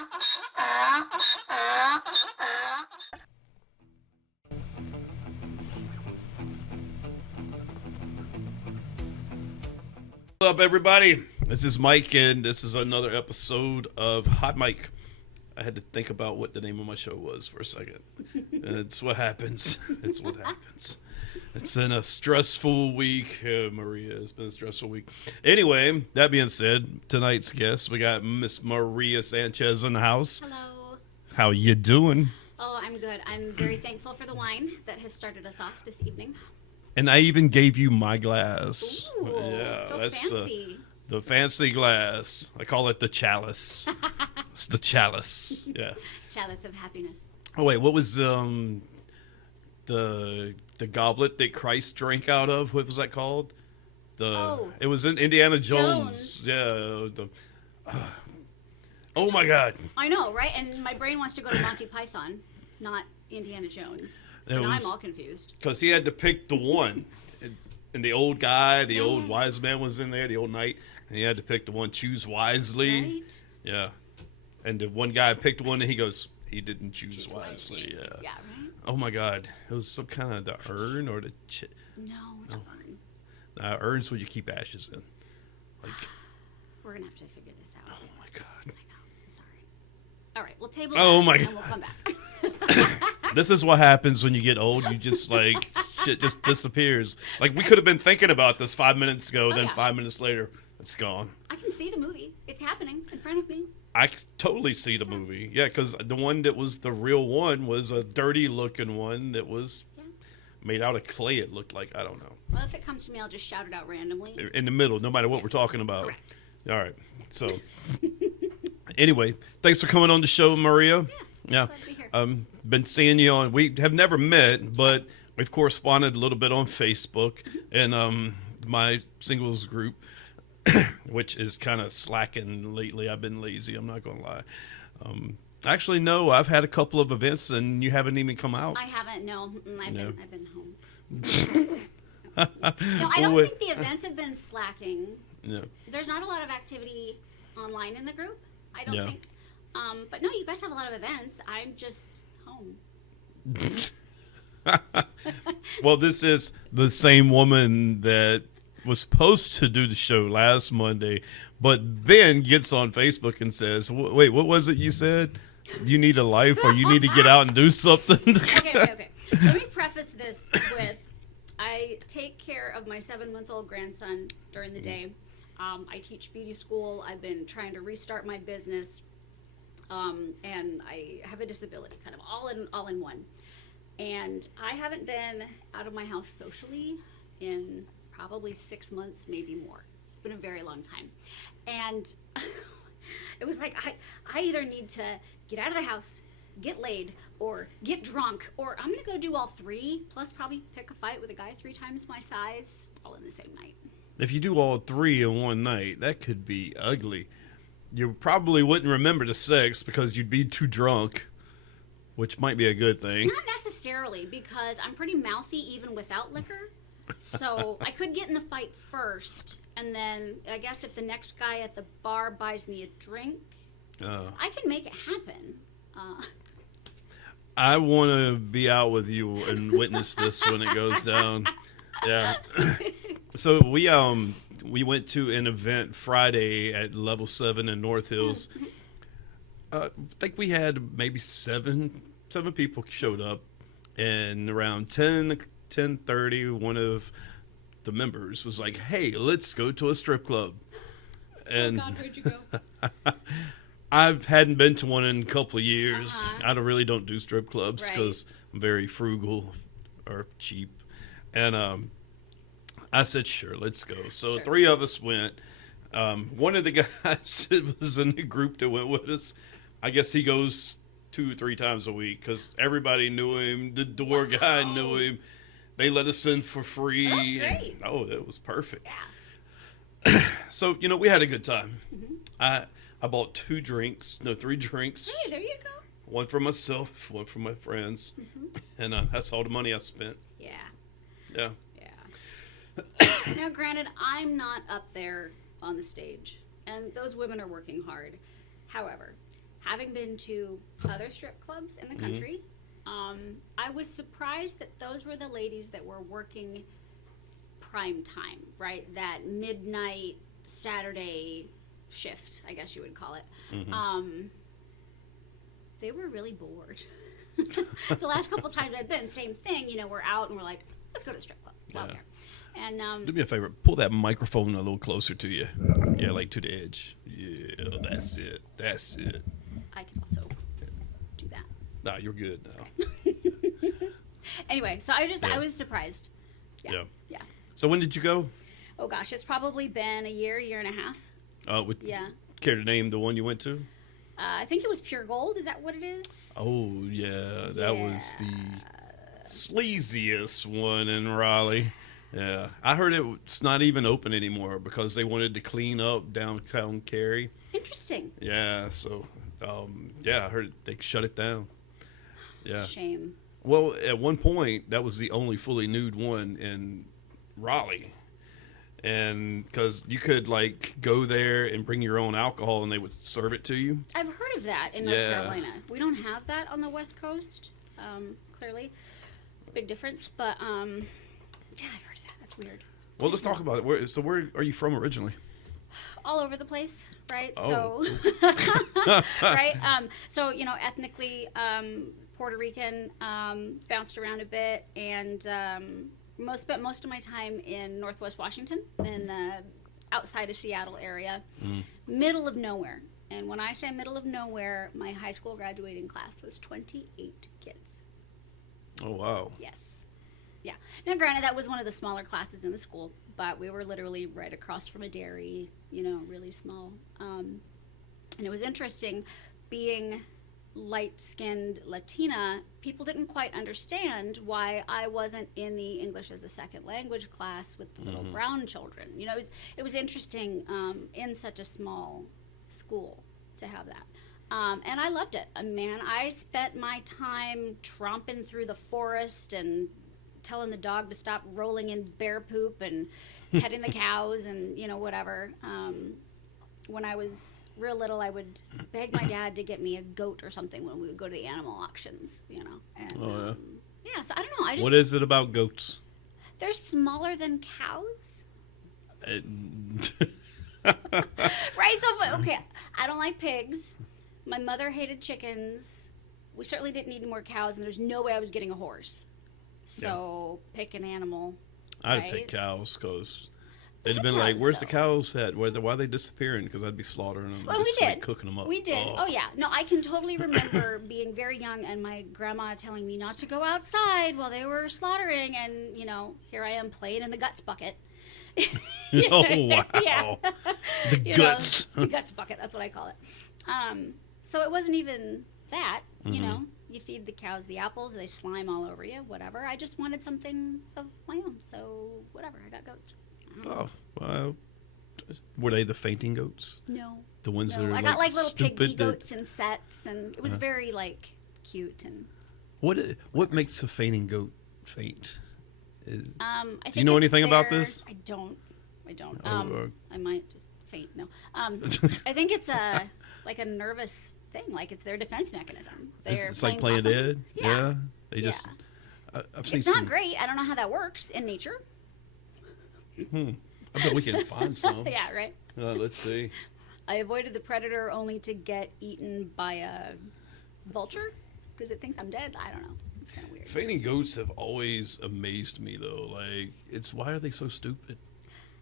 What's up, everybody? This is Mike, and this is another episode of Hot Mike. I had to think about what the name of my show was for a second. And it's what happens. It's what happens. It's been a stressful week, Maria. It's been a stressful week. Anyway, that being said, tonight's guest, we got Miss Maria Sanchez in the house. Hello. How you doing? Oh, I'm good. I'm very thankful for the wine that has started us off this evening. And I even gave you my glass. Ooh, yeah, so that's fancy. The fancy glass. I call it the chalice. It's the chalice. Yeah. Chalice of happiness. Oh wait, what was the goblet that Christ drank out of? What was that called? It was in Indiana Jones. Yeah. Oh my God. I know, right? And my brain wants to go to Monty Python, not Indiana Jones. So now I'm all confused. Because he had to pick the one. And the old guy, the old wise man was in there, the old knight. And he had to pick the one, choose wisely. Right? Yeah. And the one guy picked one and he goes, he didn't choose wisely. Yeah. Yeah, right? Oh my God. It was some kind of the urn or the... No, the urn. Urns where you keep ashes in. Like, we're going to have to figure this out. oh my God. I know. I'm sorry. All right, we'll table Oh that my and God. we'll come back. This is what happens when you get old. You just like, shit just disappears. Like, we could have been thinking about this 5 minutes ago, then 5 minutes later, it's gone. I can see the movie. It's happening in front of me. I totally see the movie. Yeah, because the one that was the real one was a dirty-looking one that was made out of clay, it looked like. I don't know. Well, if it comes to me, I'll just shout it out randomly. In the middle, no matter what we're talking about. Correct. All right. So, anyway, thanks for coming on the show, Maria. Yeah. Glad to be here. Been seeing you on. We have never met, but we've corresponded a little bit on Facebook and my singles group, which is kind of slacking lately. I've been lazy. I'm not gonna lie. Actually, no. I've had a couple of events, and you haven't even come out. I haven't. No, I've been home. No, No, I don't think the events have been slacking. No. There's not a lot of activity online in the group. I don't Yeah. think. But no, you guys have a lot of events. I'm just home. Well, this is the same woman that was supposed to do the show last Monday, but then gets on Facebook and says, wait, what was it you said? You need a life or you need to get out and do something? Okay. Let me preface this with, I take care of my 7-month-old grandson during the day. I teach beauty school. I've been trying to restart my business. And I have a disability, kind of all in one. And I haven't been out of my house socially in probably 6 months, maybe more. It's been a very long time. And it was like, I either need to get out of the house, get laid, or get drunk, or I'm going to go do all three, plus probably pick a fight with a guy 3 times my size, all in the same night. If you do all 3 in one night, that could be ugly. You probably wouldn't remember the sex because you'd be too drunk, which might be a good thing. Not necessarily, because I'm pretty mouthy even without liquor. So I could get in the fight first, and then I guess if the next guy at the bar buys me a drink, I can make it happen. I want to be out with you and witness this when it goes down. Yeah. So we went to an event Friday at Level 7 in North Hills. I think we had maybe seven people showed up, and around 10:30, one of the members was like, "Hey, let's go to a strip club." And oh God, where'd you go? I hadn't been to one in a couple of years. I really don't do strip clubs because I'm very frugal or cheap. And I said, sure, let's go. So 3 of us went. One of the guys that was in the group that went with us, I guess he goes 2 or 3 times a week because everybody knew him. The door guy knew him. They let us in for free. Oh, that's great. That was perfect. Yeah. So, we had a good time. Mm-hmm. I bought 3 drinks. Hey, there you go. One for myself, one for my friends. Mm-hmm. And that's all the money I spent. Yeah. Yeah. Now, granted, I'm not up there on the stage, and those women are working hard. However, having been to other strip clubs in the country, I was surprised that those were the ladies that were working prime time, right? That midnight Saturday shift, I guess you would call it. They were really bored. The last couple times I've been, same thing. We're out and we're like, let's go to the strip club. I don't care. And do me a favor, pull that microphone a little closer to you. Yeah, like to the edge. Yeah, that's it. That's it. I can also do that. Nah, you're good now. Anyway, so I was surprised. Yeah. So when did you go? Oh gosh, it's probably been a year and a half. Care to name the one you went to? I think it was Pure Gold. Is that what it is? Oh yeah, that was the sleaziest one in Raleigh. Yeah, I heard it's not even open anymore because they wanted to clean up downtown Cary. Interesting. Yeah, so I heard they shut it down. Yeah. Shame. Well, at one point, that was the only fully nude one in Raleigh. And because you could, go there and bring your own alcohol and they would serve it to you. I've heard of that in North Carolina. We don't have that on the West Coast, clearly. Big difference. But, I've heard of that. That's weird. Well, let's talk about it. Where are you from originally? All over the place, right? Oh. So, right? So, ethnically, Puerto Rican, bounced around a bit, and spent most of my time in Northwest Washington, in the outside of Seattle area, middle of nowhere. And when I say middle of nowhere, my high school graduating class was 28 kids. Oh, wow. Yes. Yeah. Now, granted, that was one of the smaller classes in the school, but we were literally right across from a dairy, really small. And it was interesting being light-skinned Latina. People didn't quite understand why I wasn't in the English as a second language class with the little brown children. It was interesting in such a small school to have that. And I loved it. Man, I spent my time tromping through the forest and telling the dog to stop rolling in bear poop and petting the cows and, whatever. When I was real little, I would beg my dad to get me a goat or something when we would go to the animal auctions, And, so I don't know. What is it about goats? They're smaller than cows. Right? So, okay, I don't like pigs. My mother hated chickens. We certainly didn't need any more cows, and there's no way I was getting a horse. So, pick an animal. I'd pick cows because they'd have been like, "Where's the cows at? Why are they disappearing?" Because I'd be slaughtering them. Well, we did. Cooking them up. We did. Oh, yeah. No, I can totally remember being very young and my grandma telling me not to go outside while they were slaughtering, and here I am playing in the guts bucket. Oh wow! Yeah. The guts. The guts bucket. That's what I call it. So it wasn't even that. You feed the cows the apples, they slime all over you. Whatever. I just wanted something of my own. So whatever. I got goats. Oh, well, were they the fainting goats? No. The ones that are I got little pygmy stupid goats in sets, and it was very cute and. What makes a fainting goat faint? I think do you know anything about this? I don't. I might just faint. No. I think it's a nervous thing. It's their defense mechanism. It's like playing dead. Yeah. They just. I've seen. It's not great. I don't know how that works in nature. I bet we can find some. Yeah. Right. Let's see. I avoided the predator only to get eaten by a vulture because it thinks I'm dead. I don't know. It's kind of weird. Fainting goats have always amazed me, though. Why are they so stupid?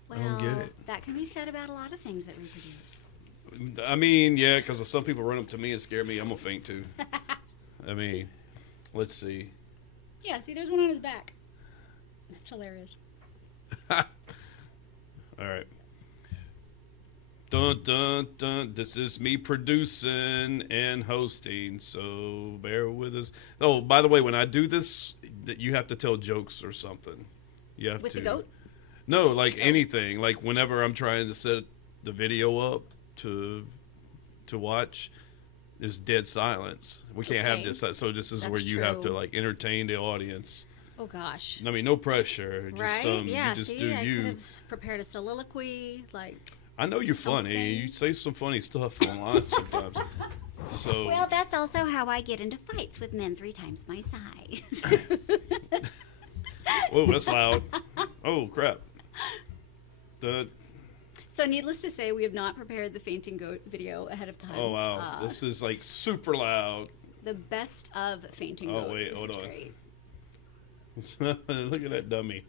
Well, I don't get it. That can be said about a lot of things that reproduce. I mean, yeah, because some people run up to me and scare me. I'm going to faint, too. I mean, let's see. Yeah, see, there's one on his back. That's hilarious. All right. Dun, dun, dun. This is me producing and hosting, so bear with us. Oh, by the way, when I do this, you have to tell jokes or something. You have With to. the goat? No, anything. Whenever I'm trying to set the video up to watch, there's dead silence. We can't have this. So this is where you have to entertain the audience. Oh gosh. I mean, no pressure. Just, right? Yeah. You just see, do I you. could have prepared a soliloquy. I know you're funny. something. You say some funny stuff online sometimes. So Well, that's also how I get into fights with men 3 times my size. whoa, that's loud. Oh crap. So, needless to say, we have not prepared the fainting goat video ahead of time. Oh wow, this is like super loud. The best of fainting goats. Wait, This hold is on. great. Look at that dummy.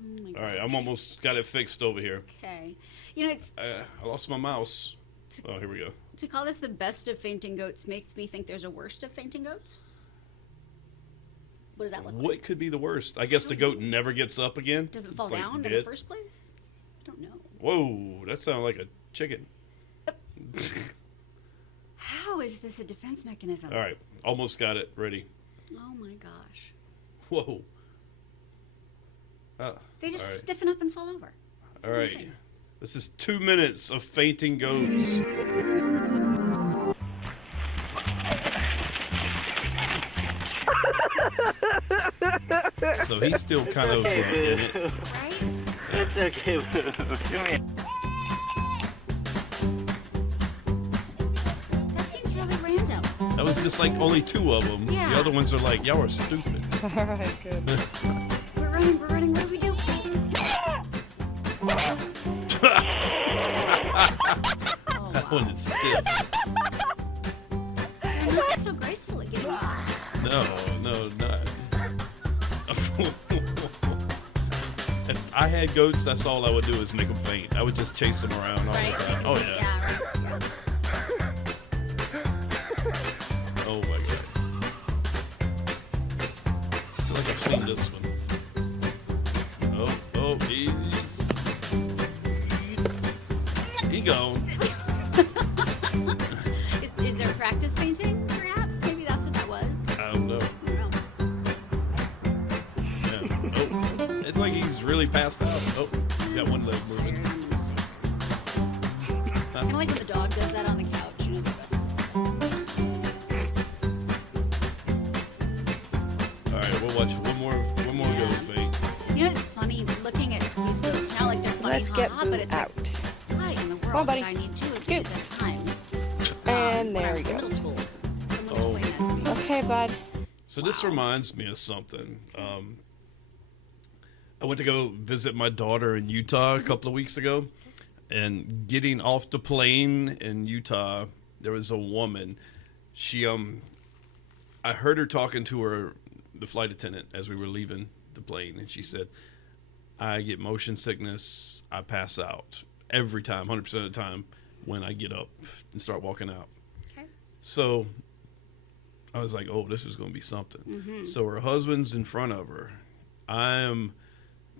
Oh my All right, gosh. I'm almost got it fixed over here. Okay. You know, it's I lost my mouse. Oh, here we go. to call this the best of fainting goats makes me think there's a worst of fainting goats. What does that look like? What could be the worst? I guess the goat never gets up again. Doesn't fall It's like down in the dead. first place? I don't know. Whoa, that sounded like a chicken. How is this a defense mechanism? All right, almost got it ready. Oh my gosh. Whoa. They just all right. stiffen up and fall over. This All is right. insane. This is 2 minutes of fainting goats. So he's still kind of in it. Right? It's okay. Come here. That seems really random. That was just like only 2 of them. Yeah. The other ones are like, y'all are stupid. All right, good. We're running, what do we do? Oh, That one is stiff. they're not so graceful at getting up. No, not. If I had goats, that's all I would do is make them faint. I would just chase them around all the time. Oh, yeah. Yeah, right. Oh, my God. I feel like I've seen this one. Oh, he gone. Is there practice fainting, perhaps? Maybe that's what that was. I don't know. I don't know. Yeah. Oh, it's like he's really passed out. Oh, he's got one leg moving. Kind of like when the dog does that on the couch. You know, All right, we'll watch one more Yeah. goat faint. you know, it's funny looking at these goats now, like they're funny, Let's get but Boo it's out. like, why in the world on, buddy. did I need 2 of Scoop. these at a time? And When I there was he in middle goes. school. Someone Oh. explained that to me. Okay, bud. So this reminds me of something. I went to go visit my daughter in Utah a couple of weeks ago, and getting off the plane in Utah, there was a woman. She I heard her talking to the flight attendant as we were leaving the plane, and she said, "I get motion sickness. I pass out every time, 100% of the time when I get up and start walking out." Okay. So I was like, oh, this is going to be something. Mm-hmm. So her husband's in front of her. I am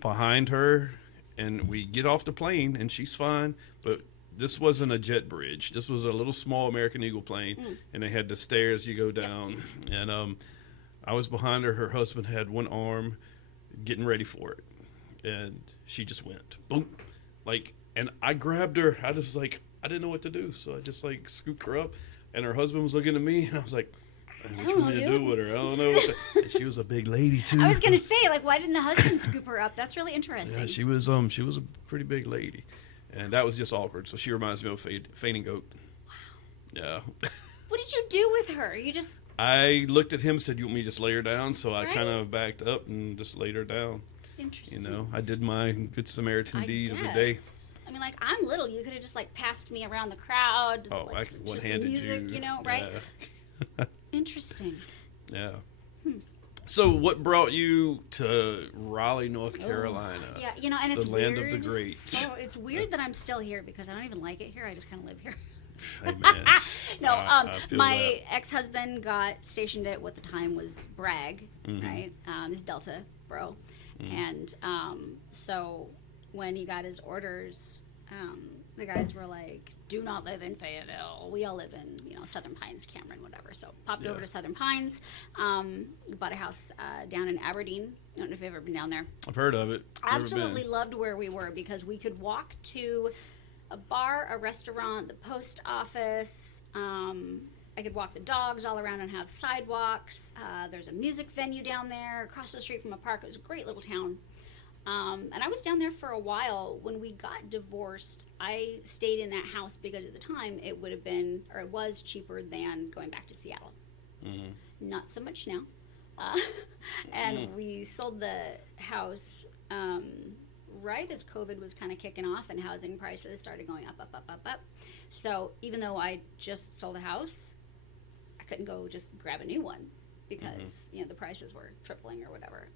behind her, and we get off the plane, and she's fine. But this wasn't a jet bridge. This was a little small American Eagle plane, and they had the stairs you go down. And I was behind her. Her husband had one arm getting ready for it. And she just went, boom. And I grabbed her. I just I didn't know what to do. So I just scooped her up. And her husband was looking at me, and I was like, what you want me to do with her? I don't know. And she was a big lady too. I was gonna say, like, why didn't the husband scoop her up? That's really interesting. Yeah, she was a pretty big lady, and that was just awkward. So she reminds me of a fainting goat. Wow. Yeah. What did you do with her? You just I looked at him and said, "You want me to just lay her down?" So I Right. kind of backed up and just laid her down. interesting. You know, I did my good Samaritan I deed guess. of the day. I mean, like, I'm little. You could have just passed me around the crowd. Oh, I just some one-handed music, you. right? Yeah. Interesting. Yeah. So, what brought you to Raleigh, North Carolina? Yeah, you know, and it's the land weird. of the great. Oh, it's weird that I'm still here because I don't even like it here. I just kind of live here. Hey, man. No, I feel my ex-husband got stationed at what the time was Bragg, Mm-hmm. right? His Delta bro, and so when he got his orders, the guys were like, "Do not live in Fayetteville. We all live in Southern Pines, Cameron, whatever." So popped over to Southern Pines, bought a house down in Aberdeen. I don't know if you've ever been down there. I've heard of it. Never Absolutely been. loved where we were because we could walk to a bar, a restaurant, the post office. I could walk the dogs all around and have sidewalks. There's a music venue down there across the street from a park. It was a great little town. And I was down there for a while. When we got divorced, I stayed in that house because at the time it would have been, or it was cheaper than going back to Seattle. Mm-hmm. Not so much now. And we sold the house right as COVID was kind of kicking off and housing prices started going up. So even though I just sold a house, I couldn't go just grab a new one because the prices were tripling or whatever.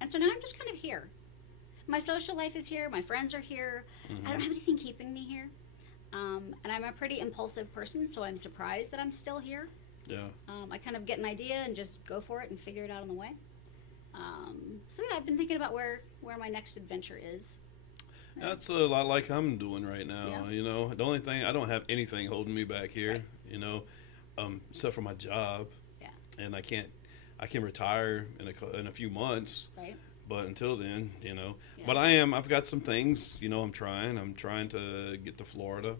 And so now I'm just kind of here. My social life is here. My friends are here. I don't have anything keeping me here. And I'm a pretty impulsive person, so I'm surprised that I'm still here. Yeah. I kind of get an idea and just go for it and figure it out on the way. So yeah, I've been thinking about where my next adventure is. That's a lot like I'm doing right now. Yeah. The only thing, I don't have anything holding me back here, except for my job. Yeah. And I can retire in a few months. Right. But until then, Yeah. But I've got some things, I'm trying to get to Florida.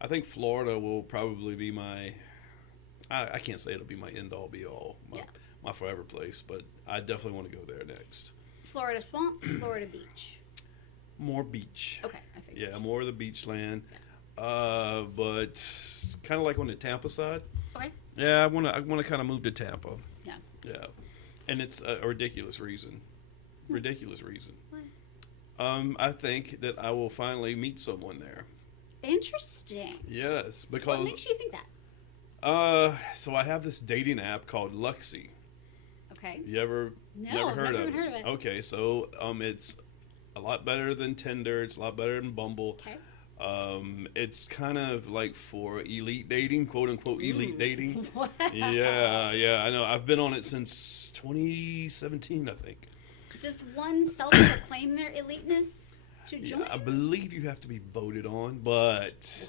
I think Florida will probably be I can't say it'll be my end all be all, my forever place, but I definitely want to go there next. Florida swamp, Florida beach. More beach. Okay, I figured. Yeah, more of the beach land. Yeah. But kind of like on the Tampa side. Okay. Yeah, I want to kind of move to Tampa. Yeah. Yeah. And it's a ridiculous reason. Ridiculous reason. Why? I think that I will finally meet someone there. Interesting. Yes, because What makes you think that? so I have this dating app called Luxy. Okay. You ever heard of it? it. Okay, so it's a lot better than Tinder. It's a lot better than Bumble. Okay. It's kind of like for elite dating, quote unquote elite dating. What? Yeah, I know. I've been on it since 2017, I think. Does one self-proclaim their eliteness to join? Yeah, I believe you have to be voted on, but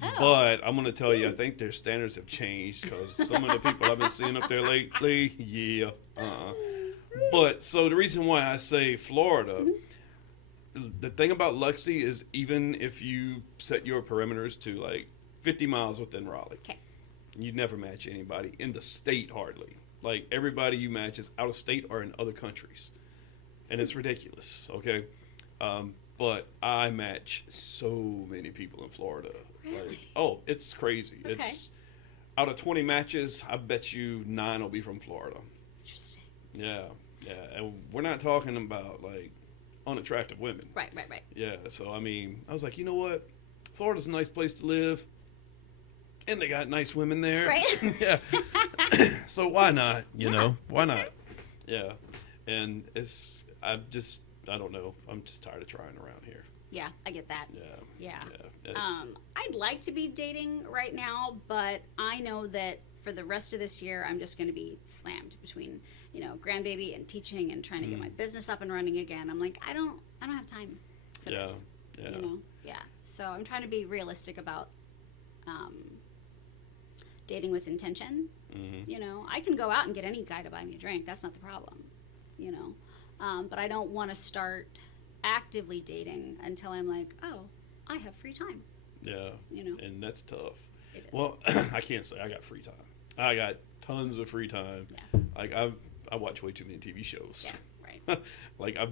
I'm going to tell you, I think their standards have changed because some of the people I've been seeing up there lately, But so the reason why I say Florida, the thing about Luxy is even if you set your perimeters to like 50 miles within Raleigh, Okay. you never match anybody in the state hardly. Like everybody you match is out of state or in other countries. And it's ridiculous, okay? But I match so many people in Florida. Really? Like, it's crazy. Okay. It's out of 20 matches, I bet you 9 will be from Florida. Interesting. Yeah. And we're not talking about like unattractive women. Right. Yeah, so I mean, I was like, you know what? Florida's a nice place to live. And they got nice women there. Right. Yeah. So why not? Why not? Okay. Yeah. And I don't know. I'm just tired of trying around here. Yeah, I get that. Yeah. I'd like to be dating right now, but I know that for the rest of this year, I'm just going to be slammed between, grandbaby and teaching and trying to get my business up and running again. I'm like, I don't have time for this. Yeah. Yeah. So I'm trying to be realistic about dating with intention. I can go out and get any guy to buy me a drink. That's not the problem. But I don't want to start actively dating until I'm like, oh, I have free time. Yeah. And that's tough. It is. Well, I can't say I got free time. I got tons of free time. Yeah. Like I watch way too many TV shows. Yeah, right. Like have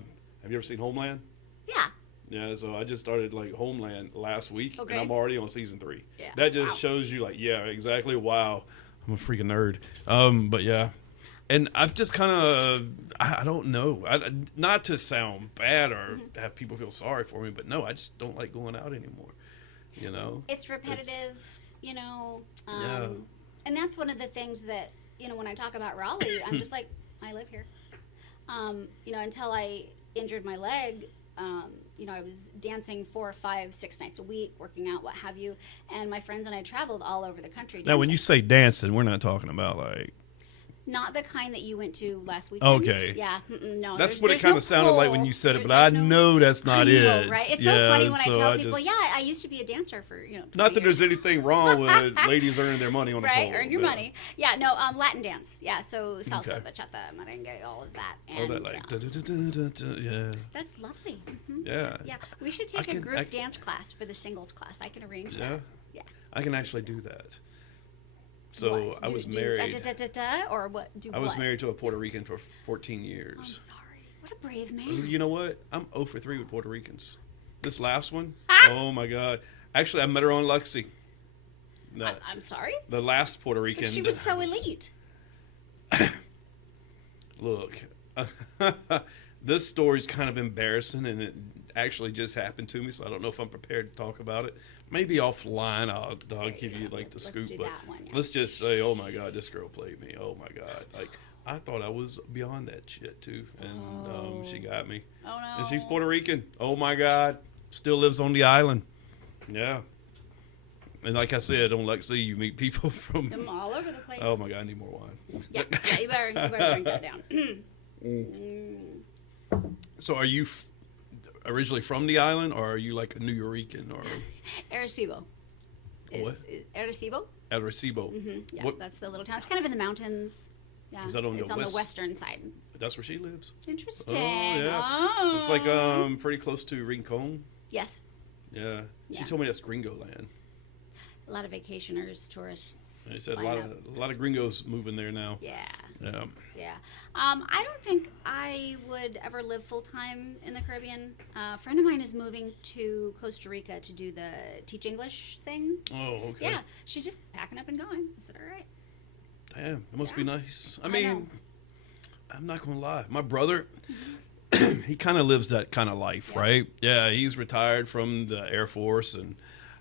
you ever seen Homeland? Yeah. Yeah, so I just started like Homeland last week, Okay. and I'm already on season 3. Yeah. That just Wow. shows you, like, yeah, exactly. Wow, I'm a freaking nerd. But yeah, and I've just kind of, I don't know, not to sound bad or have people feel sorry for me, but no, I just don't like going out anymore. It's repetitive, Yeah. and that's one of the things that, when I talk about Raleigh, I'm just like, I live here. Until I injured my leg, I was dancing 4, 5, 6 nights a week, working out, what have you. And my friends and I traveled all over the country dancing. Now, when you say dancing, we're not talking about like. Not the kind that you went to last weekend. Okay. Yeah. No. That's there's- what it there's kind no of sounded like when pull. you said it, but There's I no- know that's not I know, it. right? It's yeah, so funny when I so tell I people, just, I used to be a dancer for, 20 Not that there's years. anything wrong with ladies earning their money on the Right, pole. earn your yeah. money. Yeah, no, Latin dance. Yeah, so salsa, Okay. bachata, merengue, all of that. Oh, And that like, da-da-da-da-da-da, yeah. that's lovely. Mhm. Yeah. Yeah, we should take a can- group I- dance class for the singles class. I can arrange Yeah. that. Yeah. I can actually do that. So What? I was married. Or what? Do I was what? married to a Puerto Rican for 14 I'm years. sorry. What a brave man. You know what? I'm 0 for 3 with Puerto Ricans. This last one, Ah! oh my God. Actually, I met her on Luxie. I'm sorry? The last Puerto Rican. But she was so elite. Look, this story's kind of embarrassing, and it actually just happened to me, so I don't know if I'm prepared to talk about it. Maybe offline, I'll give you like the Let's scoop. do But that one, yeah. let's just say, oh my God, this girl played me. Oh my God, like I thought I was beyond that shit too, and she got me. Oh no. And she's Puerto Rican. Oh my God, still lives on the island. Yeah. And like I said, on Luxie, you meet people from I'm all over the place. Oh my God, I need more wine. Yeah, you better bring that down. So are you originally from the island, or are you like a New Yorican or Arecibo. Arecibo? El Recibo? Yeah, What? that's the little town. It's kind of in the mountains. Yeah, Is that on the it's on west- the western side. That's where she lives. Interesting. Oh yeah, Oh. it's like pretty close to Rincon. Yes, Yeah, she Yeah. told me that's Gringo land. a lot of vacationers, tourists. They said a line lot up. of gringos moving there now. Yeah, Yeah. yeah. I don't think I would ever live full time in the Caribbean. A friend of mine is moving to Costa Rica to do the teach English thing. Oh, okay. Yeah, she's just packing up and going. I said, all right. Damn, it must be Yeah. nice. I I mean, know. I'm not gonna lie. My brother, Mm-hmm. he kind of lives that kind of life, Yeah. right? Yeah, he's retired from the Air Force, and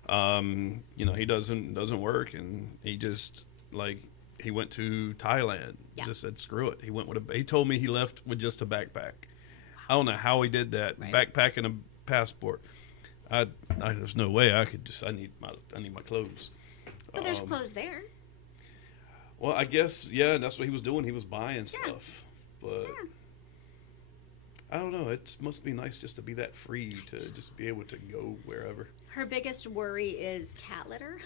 he doesn't work, and he just he went to Thailand. Yeah. Just said screw it. He told me he left with just a backpack. I don't know how he did that. Right. Backpack and a passport. There's no way I could just. I need my clothes. But there's clothes there. Well, I guess, yeah, that's what he was doing. He was buying stuff. But I don't know. It must be nice just to be that free to just be able to go wherever. Her biggest worry is cat litter.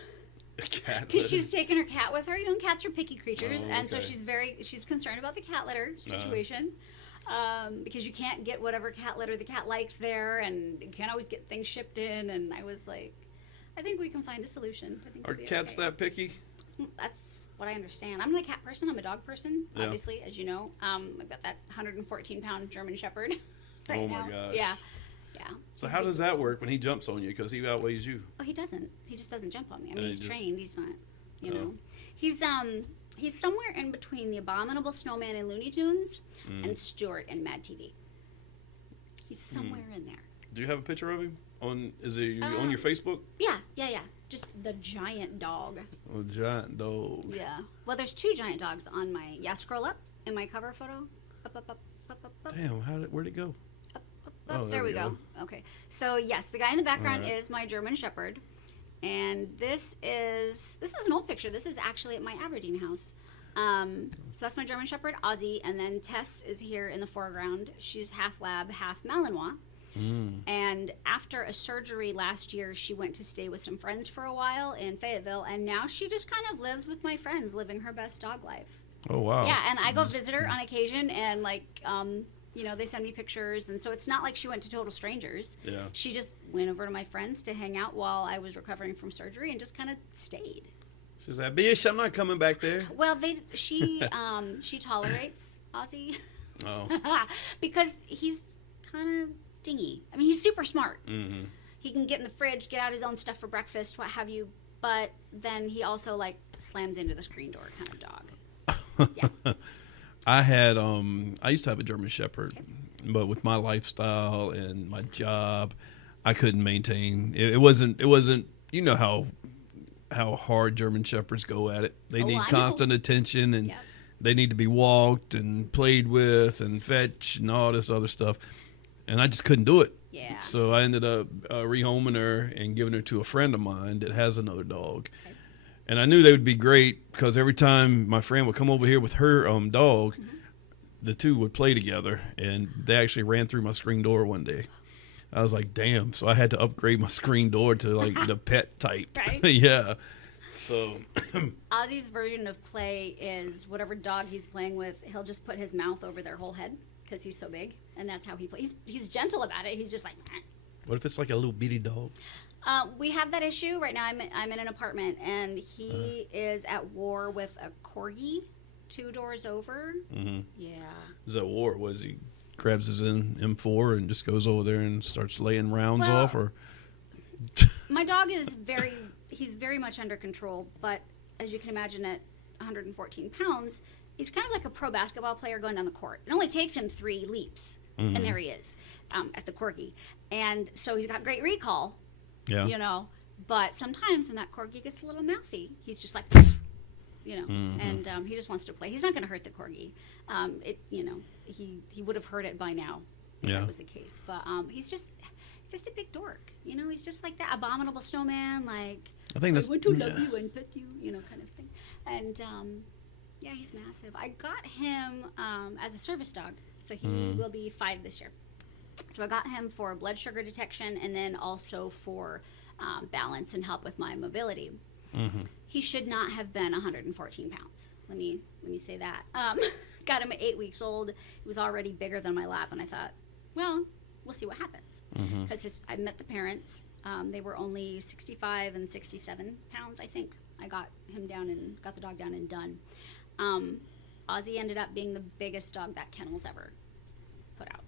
A cat. Because she's taken her cat with her. You know, cats are picky creatures, Oh, and so okay. she's concerned about the cat litter situation. Because you can't get whatever cat litter the cat likes there, and you can't always get things shipped in. And I was like, I think we can find a solution. I think Are we'll be cats okay. that picky? That's what I understand. I'm not a cat person. I'm a dog person, Yeah. obviously, as you know. I've got that 114-pound German Shepherd. right Oh, my now. gosh. Yeah. Yeah. So He's how big. does that work when he jumps on you? Because he outweighs you. Oh, he doesn't. He just doesn't jump on me. I mean, And he's he just- trained. He's not, you Oh. know. He's somewhere in between the Abominable Snowman in Looney Tunes and Stuart in Mad TV. He's somewhere in there. Do you have a picture of him? Is he on your Facebook? Yeah. Just the giant dog. Oh, giant dog. Yeah. Well, there's two giant dogs on my. Yeah, scroll up in my cover photo. Up. Damn, where'd it go? Oh, There we go. Okay. So yes, the guy in the background Alright. is my German Shepherd, and this is an old picture. This is actually at my Aberdeen house. So that's my German Shepherd, Ozzy, and then Tess is here in the foreground. She's half lab, half Malinois. And after a surgery last year, she went to stay with some friends for a while in Fayetteville, and now she just kind of lives with my friends, living her best dog life. Oh, wow. Yeah, and I go visit her on occasion, and they send me pictures, and so it's not like she went to total strangers. Yeah. She just went over to my friends to hang out while I was recovering from surgery, and just kind of stayed. She's like, bitch, I'm not coming back there. Well, she tolerates Ozzy Oh. because he's kind of dingy. I mean, he's super smart. Mm-hmm. He can get in the fridge, get out his own stuff for breakfast, what have you. But then he also slams into the screen door kind of dog. Yeah. I used to have a German Shepherd, but with my lifestyle and my job, I couldn't maintain. It wasn't. You know how hard German Shepherds go at it. They need I know. constant attention, and Yep. they need to be walked and played with and fetched and all this other stuff. And I just couldn't do it. Yeah. So I ended up rehoming her and giving her to a friend of mine that has another dog. Okay. And I knew they would be great because every time my friend would come over here with her dog, the two would play together. And they actually ran through my screen door one day. I was like, damn. So I had to upgrade my screen door to the pet type. Right. Yeah. So Ozzy's version of play is whatever dog he's playing with, he'll just put his mouth over their whole head because he's so big, and that's how he plays. He's gentle about it. He's just like. what if it's like a little bitty dog? We have that issue right now. I'm in an apartment, and he is at war with a corgi 2 doors over. Mm-hmm. Yeah. Is that war? What is he? grabs his M4 and just goes over there and starts laying rounds Well, off, or My dog is he's very much under control, but as you can imagine at 114 pounds, he's kind of like a pro basketball player going down the court. It only takes him 3 leaps, and there he is at the corgi. And so he's got great recall, yeah, you know, but sometimes when that corgi gets a little mouthy, he's just like, you know, and he just wants to play. He's not going to hurt the corgi. He would have heard it by now if that was the case. But he's just a big dork, you know. He's just like that abominable snowman, like I think that's I want to love you and pet you, you know, kind of thing. And yeah, he's massive. I got him as a service dog, so he will be 5 this year. So I got him for blood sugar detection and then also for balance and help with my mobility. He should not have been 114 pounds. Let me say that. Got him at 8 weeks old. He was already bigger than my lap, and I thought, well, we'll see what happens. Because I met the parents. They were only 65 and 67 pounds, I think. I got the dog down and done. Ozzy ended up being the biggest dog that kennel's ever put out.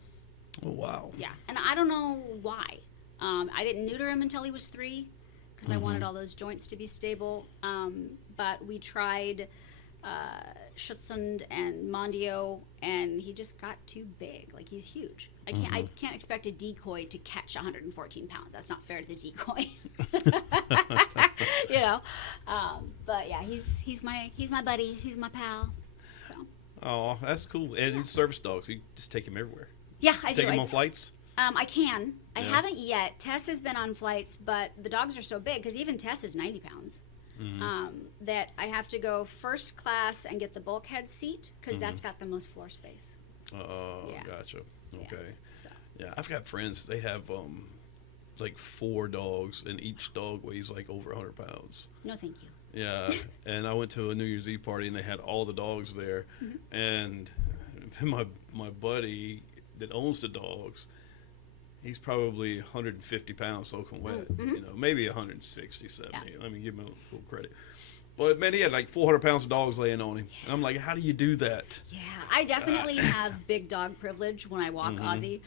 oh wow, Yeah, and I don't know why. I didn't neuter him until he was 3 because I wanted all those joints to be stable. But we tried Schutzhund and Mondio, and he just got too big. Like, he's huge. I can't expect a decoy to catch 114 pounds. That's not fair to the decoy. You know. But yeah, he's my buddy. He's my pal. So. oh, that's cool. And it's service dogs, you just take him everywhere. Yeah, I do. Take him on flights. I can. I Yeah. haven't yet. Tess has been on flights, but the dogs are so big, because even Tess is 90 pounds, that I have to go first class and get the bulkhead seat, because that's got the most floor space. Oh, Yeah. gotcha. Okay. So. Yeah, I've got friends. They have like 4 dogs, and each dog weighs like over 100 pounds. No, thank you. Yeah, and I went to a New Year's Eve party, and they had all the dogs there, and my buddy that owns the dogs, he's probably 150 pounds soaking wet, you know, maybe 160, 70. Yeah. Let me give him a little credit. But, man, he had like 400 pounds of dogs laying on him. And I'm like, how do you do that? Yeah, I definitely have big dog privilege when I walk Ozzy.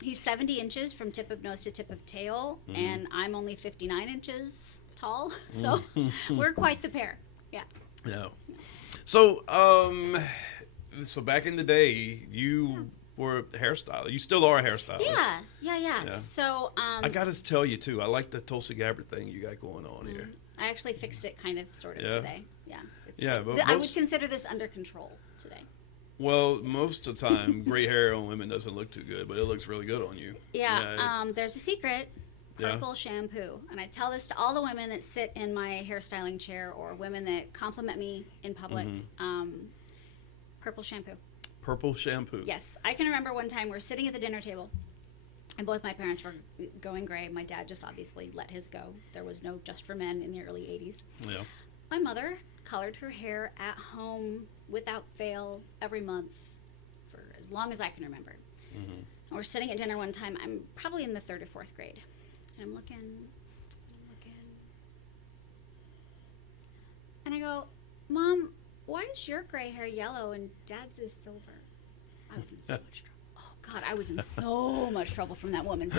He's 70 inches from tip of nose to tip of tail, and I'm only 59 inches tall, so we're quite the pair. Yeah. Yeah. So, so back in the day, you were a hairstylist. You still are a hairstylist. Yeah. So, I got to tell you, too, I like the Tulsi Gabbard thing you got going on here. I actually fixed it kind of, sort of, Yeah. today. Yeah. Yeah, but I would most- consider this under control today. Well, most of the time, gray hair on women doesn't look too good, but it looks really good on you. Yeah, there's a secret. Yeah. Purple shampoo. And I tell this to all the women that sit in my hairstyling chair or women that compliment me in public. Purple shampoo. Purple shampoo. Yes. I can remember one time we were sitting at the dinner table and both my parents were going gray. My dad just obviously let his go. There was no Just for Men in the early 80s. Yeah. My mother colored her hair at home without fail every month for as long as I can remember. And we're sitting at dinner one time. I'm probably in the 3rd or 4th grade. And I'm looking. And I go, Mom, why is your gray hair yellow and Dad's is silver? I was in so much trouble. Oh, God, I was in so much trouble from that woman.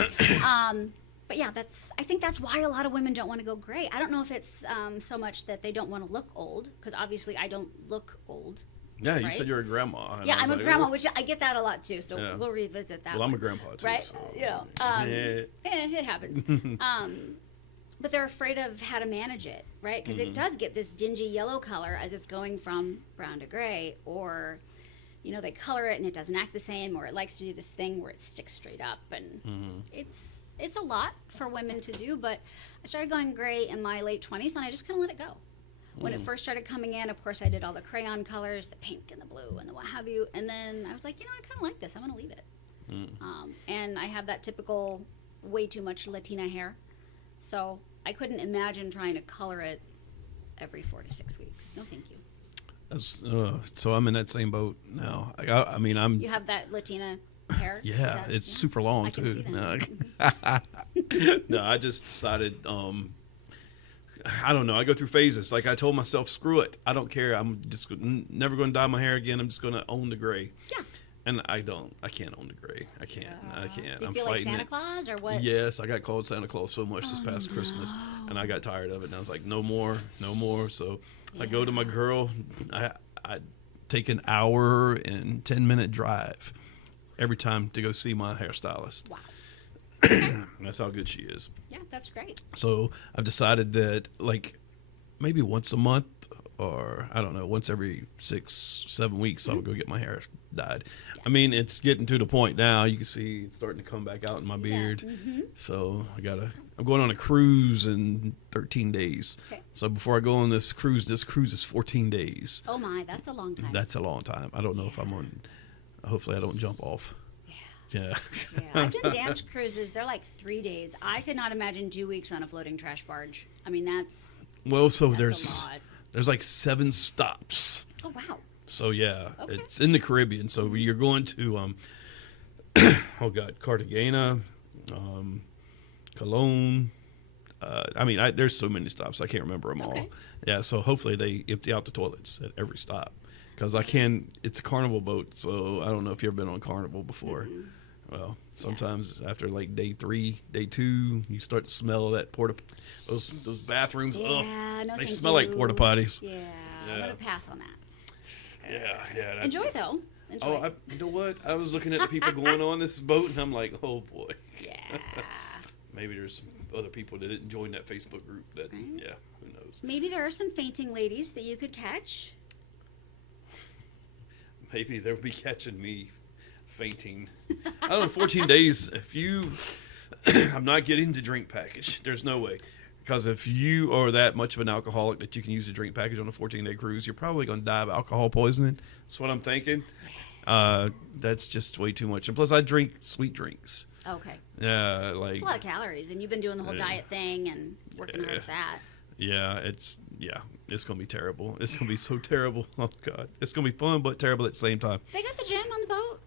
But yeah, I think that's why a lot of women don't want to go gray. I don't know if it's so much that they don't want to look old, because obviously I don't look old. Yeah, you Right? said you're a grandma. and Yeah, I was I'm a like, grandma, oh. which I get that a lot too. So Yeah. we'll revisit that. Well, I'm one. a grandpa, too. Right? So. You know, Yeah. it happens. But they're afraid of how to manage it, right? Because it does get this dingy yellow color as it's going from brown to gray, or, you know, they color it and it doesn't act the same, or it likes to do this thing where it sticks straight up, and it's a lot for women to do. But I started going gray in my late 20s, and I just kind of let it go. When it first started coming in, of course, I did all the crayon colors, the pink and the blue and the what have you, and then I was like, you know, I kind of like this. I'm going to leave it. And I have that typical way too much Latina hair, so I couldn't imagine trying to color it every 4 to 6 weeks. No, thank you. That's, so I'm in that same boat now. I mean, I'm. You have that Latina hair? Is Yeah, that- it's yeah? super long, I can too. see that. No, no, I just decided, I don't know. I go through phases. Like, I told myself, screw it. I don't care. I'm just never going to dye my hair again. I'm just going to own the gray. Yeah. And I can't own the gray. I can't. Do you I'm feel like fighting Santa it. Claus or what? Yes, I got called Santa Claus so much this past Christmas, and I got tired of it. And I was like, no more. So I go to my girl. I take an hour and 10-minute drive every time to go see my hairstylist. Wow. That's how good she is. Yeah, that's great. So I've decided that like maybe once a month, or I don't know, once every 6-7 weeks, I'll go get my hair dyed. I mean, it's getting to the point now. You can see it's starting to come back out in my beard. So I'm going on a cruise in 13 days. Okay. So before I go on this cruise is 14 days. Oh my, that's a long time. That's a long time. I don't know if I'm on. Hopefully, I don't jump off. Yeah. Yeah, I've done dance cruises. They're like 3 days. I could not imagine 2 weeks on a floating trash barge. I mean, that's Well, so a lot. there's like 7 stops. Oh wow. So yeah, Okay. it's in the Caribbean. So you're going to Cartagena, Cologne. I mean, there's so many stops I can't remember them all. Okay. Yeah, so hopefully they empty out the toilets at every stop, because it's a Carnival boat. So I don't know if you've ever been on Carnival before. Well, sometimes after like day 3, day 2, you start to smell that those bathrooms. Yeah, no, they thank smell like you. porta potties. Yeah, I'm Yeah. gonna pass on that. Yeah. Enjoy though. Enjoy. Oh, you know what? I was looking at the people going on this boat, and I'm like, oh boy. Yeah. Maybe there's some other people that didn't join that Facebook group. That yeah, who knows? Maybe there are some fainting ladies that you could catch. Maybe they'll be catching me fainting. I don't know. 14 days. I'm not getting the drink package. There's no way. Because if you are that much of an alcoholic that you can use a drink package on a 14-day cruise, you're probably going to die of alcohol poisoning. That's what I'm thinking. That's just way too much. And plus, I drink sweet drinks. Okay. Yeah, It's a lot of calories, and you've been doing the whole diet thing and working hard at that. Yeah, it's going to be terrible. It's going to be so terrible. Oh God, it's going to be fun but terrible at the same time. They got the gym on the boat.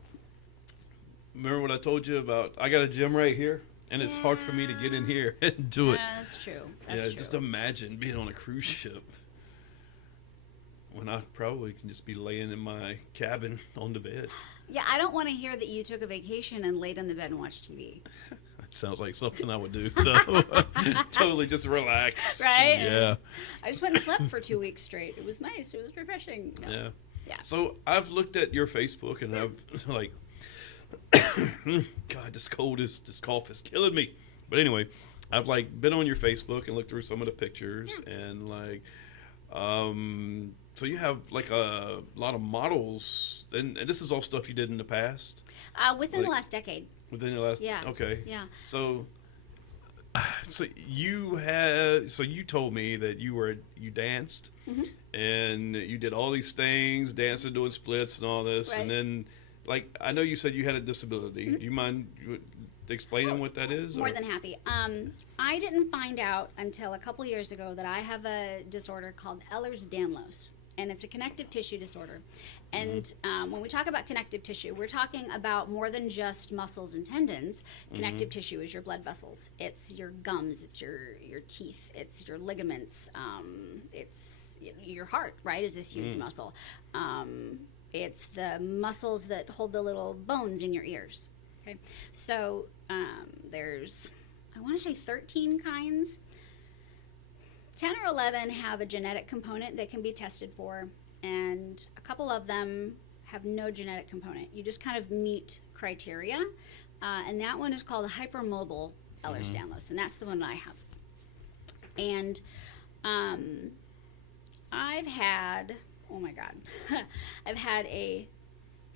Remember what I told you about? I got a gym right here, and it's hard for me to get in here and do it. Yeah, that's true. That's true. Just imagine being on a cruise ship when I probably can just be laying in my cabin on the bed. Yeah, I don't want to hear that you took a vacation and laid on the bed and watched TV. That sounds like something I would do. So, totally just relax. Right? Yeah. I just went and slept for 2 weeks straight. It was nice. It was refreshing. No. Yeah. Yeah. So I've looked at your Facebook, and I've like, God, this cough is killing me. But anyway, I've like been on your Facebook and looked through some of the pictures, and like, so you have like a lot of models, and this is all stuff you did in the past. Within the last decade. Within the last, Yeah. Okay. Yeah. So you told me that you danced, and you did all these things, dancing, doing splits, and all this, Right. and then, like, I know you said you had a disability. Do you mind explaining what that is? More than happy. I didn't find out until a couple years ago that I have a disorder called Ehlers-Danlos, and it's a connective tissue disorder. And when we talk about connective tissue, we're talking about more than just muscles and tendons. Connective tissue is your blood vessels. It's your gums. It's your teeth. It's your ligaments. It's your heart, right, is this huge muscle. It's the muscles that hold the little bones in your ears. Okay, so there's, I want to say 13 kinds. 10 or 11 have a genetic component that can be tested for, and a couple of them have no genetic component. You just kind of meet criteria, and that one is called hypermobile Ehlers-Danlos, and that's the one that I have. And I've had, oh my God, I've had a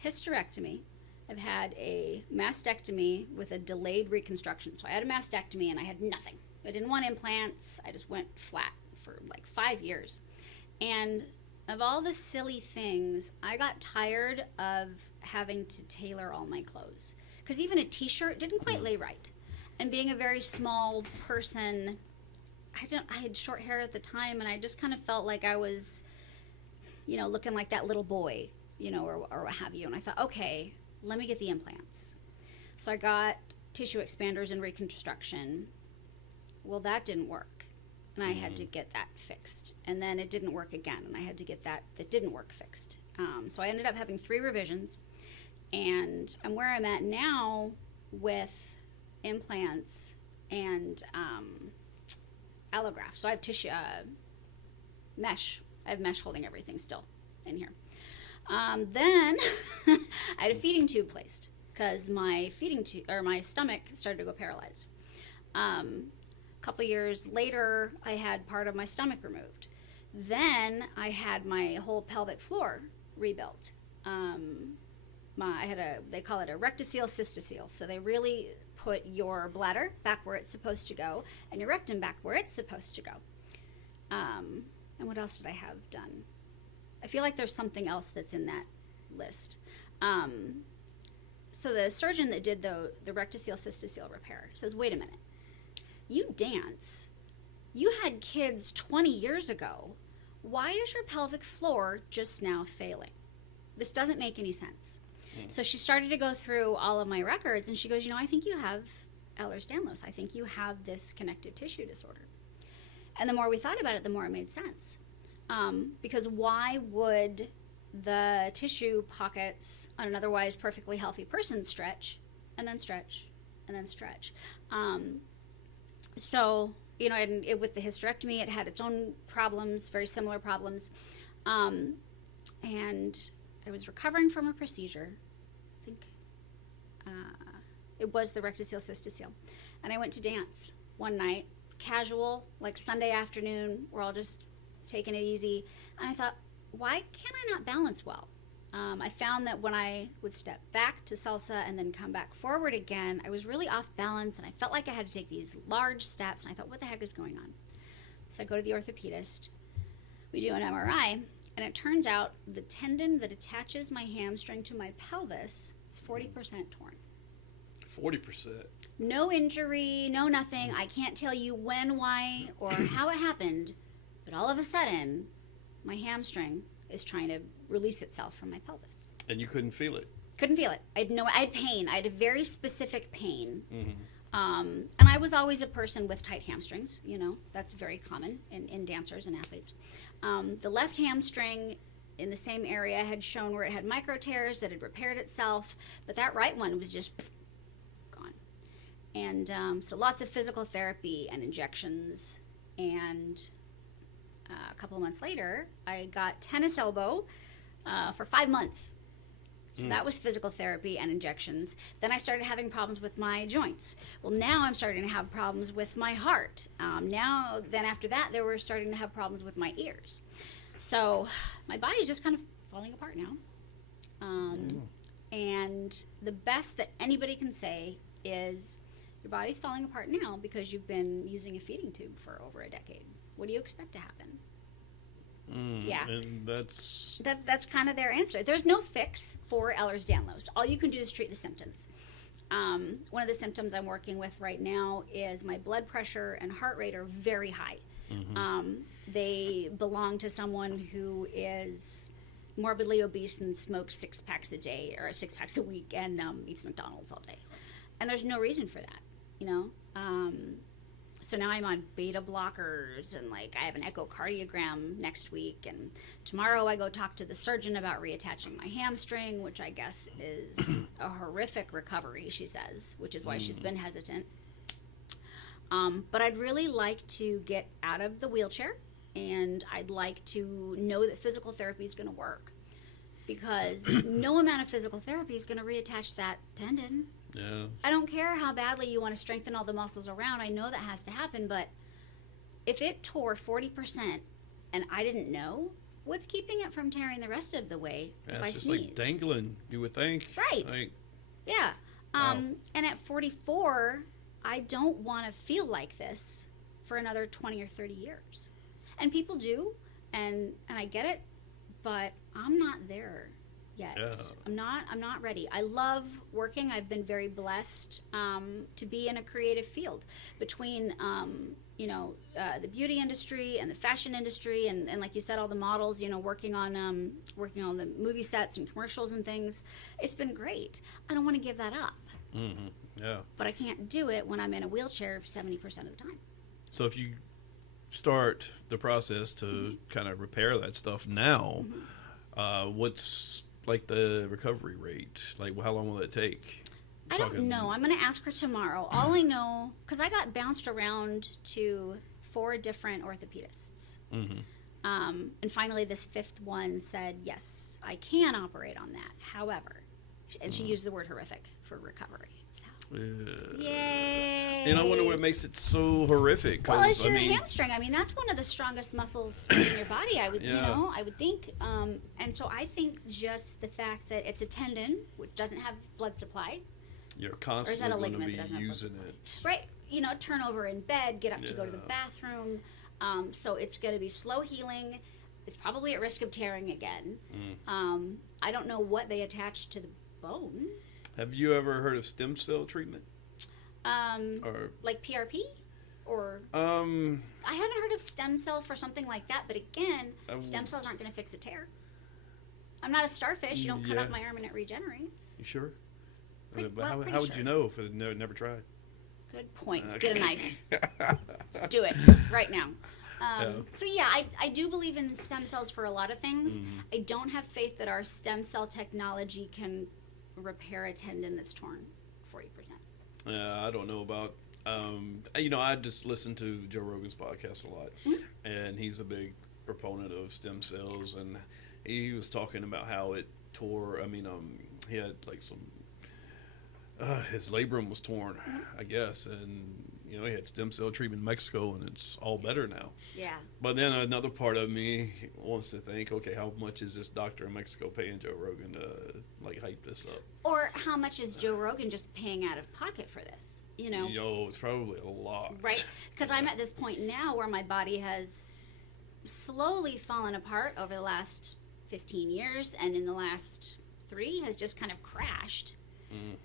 hysterectomy. I've had a mastectomy with a delayed reconstruction. So I had a mastectomy and I had nothing. I didn't want implants. I just went flat for like 5 years. And of all the silly things, I got tired of having to tailor all my clothes. Because even a t-shirt didn't quite lay right. And being a very small person, I had short hair at the time, and I just kind of felt like I was, looking like that little boy, or what have you. And I thought, okay, let me get the implants. So I got tissue expanders and reconstruction. Well, that didn't work, and I had to get that fixed. And then it didn't work again, and I had to get that didn't work fixed. So I ended up having 3 revisions. And I'm where I'm at now with implants and allograft. So I have tissue, mesh. I have mesh holding everything still in here. Then I had a feeding tube placed because my my stomach started to go paralyzed. A couple of years later, I had part of my stomach removed. Then I had my whole pelvic floor rebuilt. They call it a rectocele cystocele. So they really put your bladder back where it's supposed to go and your rectum back where it's supposed to go. And what else did I have done? I feel like there's something else that's in that list. So the surgeon that did the rectocele cystocele repair says, wait a minute, you dance. You had kids 20 years ago. Why is your pelvic floor just now failing? This doesn't make any sense. So she started to go through all of my records, and she goes, I think you have Ehlers-Danlos. I think you have this connective tissue disorder. And the more we thought about it, the more it made sense. Because why would the tissue pockets on an otherwise perfectly healthy person stretch, and then stretch, and then stretch? So, and with the hysterectomy, it had its own problems, very similar problems. And I was recovering from a procedure. I think it was the rectocele cystocele. And I went to dance one night, casual, like Sunday afternoon. We're all just taking it easy. And I thought, why can't I not balance well? I found that when I would step back to salsa and then come back forward again, I was really off balance, and I felt like I had to take these large steps, and I thought, what the heck is going on? So I go to the orthopedist. We do an MRI, and it turns out the tendon that attaches my hamstring to my pelvis is 40% torn. 40%? No injury, no nothing. I can't tell you when, why, or how it happened, but all of a sudden, my hamstring is trying to release itself from my pelvis. And you couldn't feel it? Couldn't feel it. I had pain. I had a very specific pain. Mm-hmm. And I was always a person with tight hamstrings. That's very common in dancers and athletes. The left hamstring in the same area had shown where it had micro tears that had repaired itself, but that right one was just gone. And so lots of physical therapy and injections. And a couple of months later, I got tennis elbow for 5 months. So that was physical therapy and injections. Then I started having problems with my joints. Well, now I'm starting to have problems with my heart. Then after that, they were starting to have problems with my ears. So my body's just kind of falling apart now. And the best that anybody can say is your body's falling apart now because you've been using a feeding tube for over a decade. What do you expect to happen? Yeah. And that's kind of their answer. There's no fix for Ehlers-Danlos. All you can do is treat the symptoms. One of the symptoms I'm working with right now is my blood pressure and heart rate are very high. Mm-hmm. They belong to someone who is morbidly obese and smokes 6 packs a day or 6 packs a week and eats McDonald's all day. And there's no reason for that, So now I'm on beta blockers, and I have an echocardiogram next week, and tomorrow I go talk to the surgeon about reattaching my hamstring, which I guess is a horrific recovery, she says, which is why she's been hesitant. But I'd really like to get out of the wheelchair, and I'd like to know that physical therapy is going to work, because no amount of physical therapy is going to reattach that tendon. Yeah. I don't care how badly you want to strengthen all the muscles around. I know that has to happen, but if it tore 40% and I didn't know, what's keeping it from tearing the rest of the way if I It's just sneeze? like dangling, you would think. Right. Yeah. Wow. And at 44, I don't want to feel like this for another 20 or 30 years. And people do, and I get it, but I'm not there yet. Yeah. I'm not ready. I love working. I've been very blessed to be in a creative field between the beauty industry and the fashion industry and like you said, all the models, working on the movie sets and commercials and things. It's been great. I don't want to give that up. Mm-hmm. Yeah. But I can't do it when I'm in a wheelchair 70% of the time. So if you start the process to kind of repair that stuff now, what's like the recovery rate? Like, how long will it take? I don't know. I'm going to ask her tomorrow. All I know, because I got bounced around to 4 different orthopedists. Mm-hmm. And finally, this 5th one said, yes, I can operate on that. However, and she used the word horrific for recovery. So, yay. And I wonder what makes it so horrific. Well, it's your hamstring. I mean, that's one of the strongest muscles in your body, I would, I would think. And so I think just the fact that it's a tendon, which doesn't have blood supply. You're constantly going to be using it. Right. Turn over in bed, get up to go to the bathroom. So it's going to be slow healing. It's probably at risk of tearing again. I don't know what they attach to the bone. Have you ever heard of stem cell treatment? Or like PRP? Or I haven't heard of stem cell for something like that, but again, stem cells aren't going to fix a tear. I'm not a starfish. You don't cut off my arm and it regenerates. You sure? How would you know if it never tried? Good point. Get a knife. Let's do it right now. So yeah, I do believe in stem cells for a lot of things. I don't have faith that our stem cell technology can repair a tendon that's torn 40%. I don't know about. I just listen to Joe Rogan's podcast a lot, and he's a big proponent of stem cells, and he was talking about how it tore. He had like some. His labrum was torn, I guess, and he had stem cell treatment in Mexico, and it's all better now. Yeah. But then another part of me wants to think, okay, how much is this doctor in Mexico paying Joe Rogan to hype this up? Or how much is Joe Rogan just paying out of pocket for this? It's probably a lot. Right? Because I'm at this point now where my body has slowly fallen apart over the last 15 years, and in the last 3 has just kind of crashed.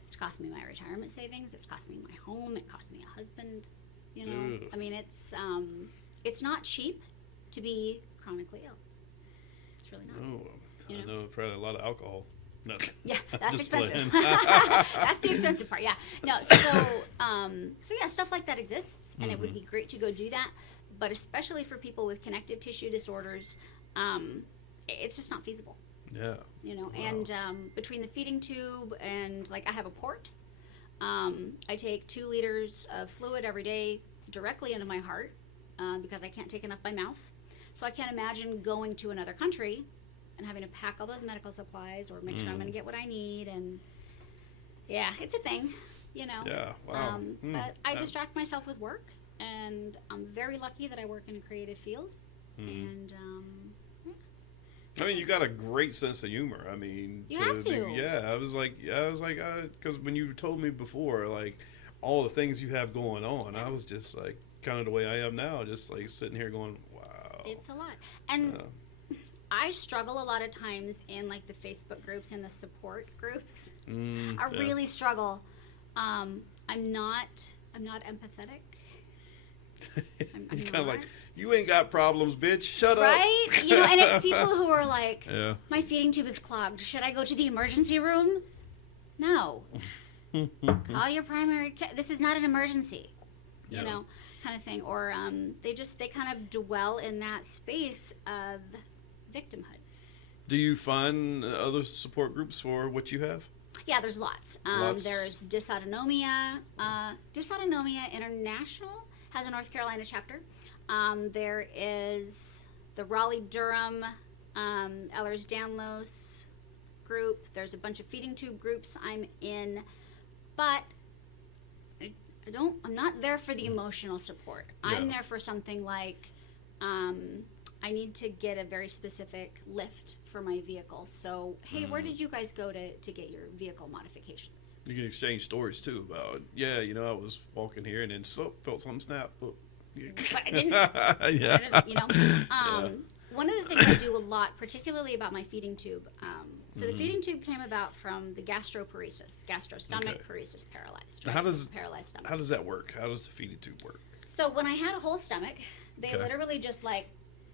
It's cost me my retirement savings. It's cost me my home. It cost me a husband. Ugh. I mean, it's not cheap to be chronically ill. It's really not. Oh, I know probably a lot of alcohol. No. Yeah, that's expensive. That's the expensive part. Yeah. No. So yeah, stuff like that exists, and it would be great to go do that. But especially for people with connective tissue disorders, it's just not feasible. Yeah. Wow. And between the feeding tube and I have a port, I take 2 liters of fluid every day directly into my heart because I can't take enough by mouth. So I can't imagine going to another country and having to pack all those medical supplies or make sure I'm going to get what I need. And yeah, it's a thing, Yeah. Wow. But I distract myself with work, and I'm very lucky that I work in a creative field. And you got a great sense of humor. You have to. I was like, because when you told me before, all the things you have going on, I was just kind of the way I am now, just sitting here going, wow. It's a lot. And I struggle a lot of times in the Facebook groups and the support groups. I really struggle. I'm not empathetic. I'm kind of you ain't got problems, bitch. Shut up. Right? And it's people who are my feeding tube is clogged. Should I go to the emergency room? No. Call your primary care. This is not an emergency. You know, kind of thing. Or they kind of dwell in that space of victimhood. you find other support groups for what you have? Yeah, there's lots. There's Dysautonomia. Dysautonomia International has a North Carolina chapter. There is the Raleigh-Durham Ehlers-Danlos group. There's a bunch of feeding tube groups I'm in, but I'm not there for the emotional support. I'm there for something like I need to get a very specific lift for my vehicle. So, hey, where did you guys go to get your vehicle modifications? You can exchange stories too about, I was walking here and then felt something snap. But I didn't. One of the things I do a lot, particularly about my feeding tube, the feeding tube came about from the gastroparesis, gastrostomach paresis paralyzed. Paralyzed stomach. How does that work? How does the feeding tube work? So when I had a whole stomach, they literally just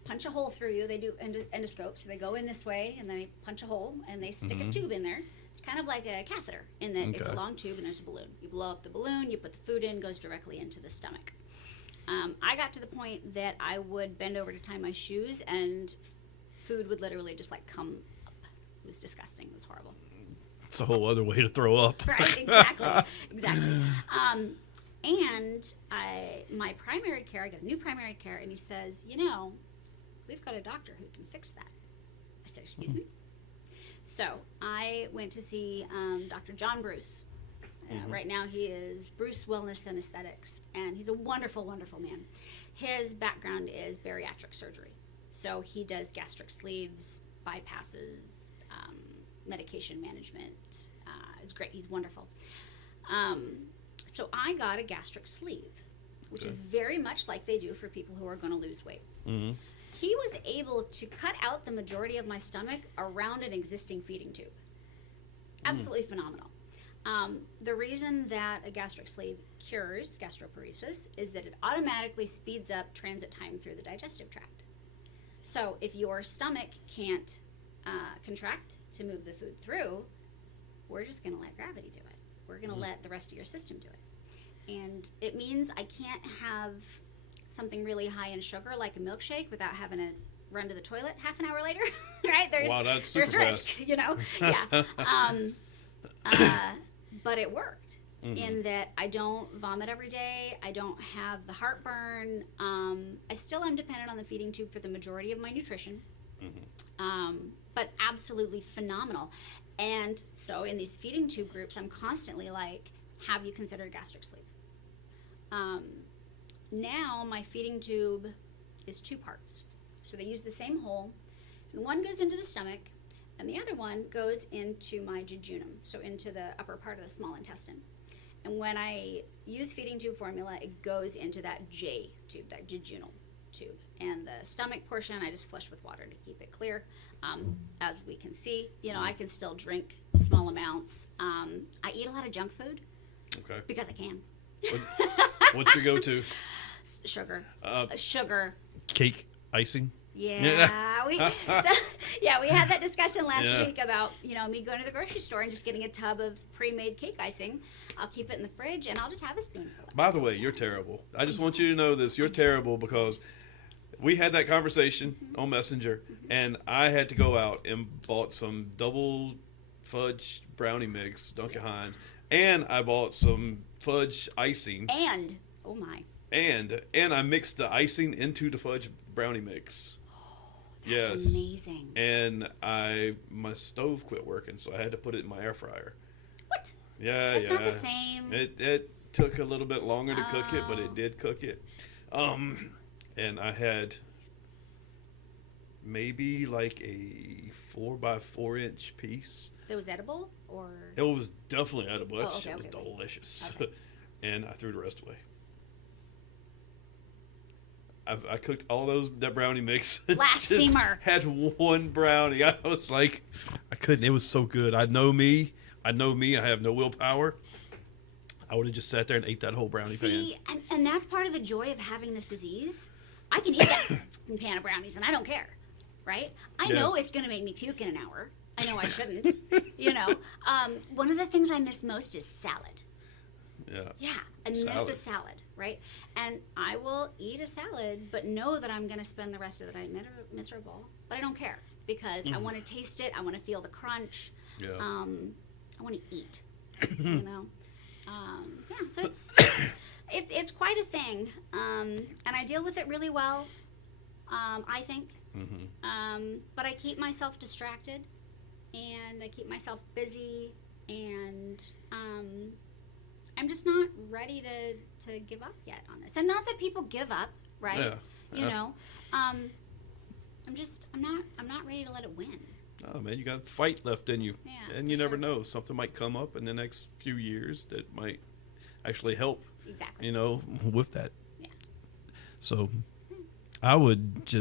punch a hole through you. They do endoscopes. So they go in this way, and then they punch a hole, and they stick a tube in there. It's kind of like a catheter in that it's a long tube, and there's a balloon. You blow up the balloon, you put the food in, goes directly into the stomach. I got to the point that I would bend over to tie my shoes, and food would literally just come up was disgusting. It was horrible. It's a whole other way to throw up. Right, exactly. And my primary care, I got a new primary care, and he says, we've got a doctor who can fix that. I said, excuse me? So I went to see Dr. John Bruce. Right now he is Bruce Wellness and Aesthetics, and he's a wonderful, wonderful man. His background is bariatric surgery. So he does gastric sleeves, bypasses, medication management. It's great. He's wonderful. So I got a gastric sleeve, which is very much like they do for people who are going to lose weight. Mm-hmm. He was able to cut out the majority of my stomach around an existing feeding tube. Absolutely phenomenal. The reason that a gastric sleeve cures gastroparesis is that it automatically speeds up transit time through the digestive tract. So if your stomach can't contract to move the food through, we're just going to let gravity do it. We're going to let the rest of your system do it. And it means I can't have something really high in sugar like a milkshake without having to run to the toilet half an hour later, right? Wow, that's super risk, fast. Yeah. But it worked in that I don't vomit every day. I don't have the heartburn. I still am dependent on the feeding tube for the majority of my nutrition, but absolutely phenomenal. And so in these feeding tube groups, I'm constantly like, have you considered a gastric sleeve? Now my feeding tube is 2 parts. So they use the same hole, and one goes into the stomach, and the other one goes into my jejunum, so into the upper part of the small intestine. And when I use feeding tube formula, it goes into that J tube, that jejunal tube. And the stomach portion, I just flush with water to keep it clear. As we can see, I can still drink small amounts. I eat a lot of junk food because I can. What's your go-to? Sugar. Sugar. Cake icing? Yeah, we had that discussion last week about me going to the grocery store and just getting a tub of pre-made cake icing. I'll keep it in the fridge and I'll just have a spoonful. By the way, you're terrible. I just want you to know this. You're terrible because we had that conversation on Messenger, and I had to go out and bought some double fudge brownie mix, Duncan Hines, and I bought some fudge icing. And oh my! And I mixed the icing into the fudge brownie mix. That's amazing. And my stove quit working, so I had to put it in my air fryer. What? Yeah, That's not the same. It took a little bit longer to cook it, but it did cook it. And I had maybe like a 4x4 inch piece. That was edible, or? It was definitely edible. That shit was okay. delicious. Okay. And I threw the rest away. I cooked all that brownie mix. Blasphemer. Had one brownie. I was like, I couldn't. It was so good. I know me. I have no willpower. I would have just sat there and ate that whole brownie pan. And that's part of the joy of having this disease. I can eat that pan of brownies, and I don't care, right? I know it's going to make me puke in an hour. I know I shouldn't. One of the things I miss most is salad. Yeah, I miss a salad, right? And I will eat a salad, but know that I'm going to spend the rest of the night miserable. But I don't care because I want to taste it. I want to feel the crunch. Yeah. I want to eat. So it's quite a thing, and I deal with it really well. I think, but I keep myself distracted, and I keep myself busy, and I'm just not ready to give up yet on this. And not that people give up, right? I'm not ready to let it win. Oh man, you got a fight left in you. Yeah, and you never know. Something might come up in the next few years that might actually help. Exactly. With that. Yeah. So I would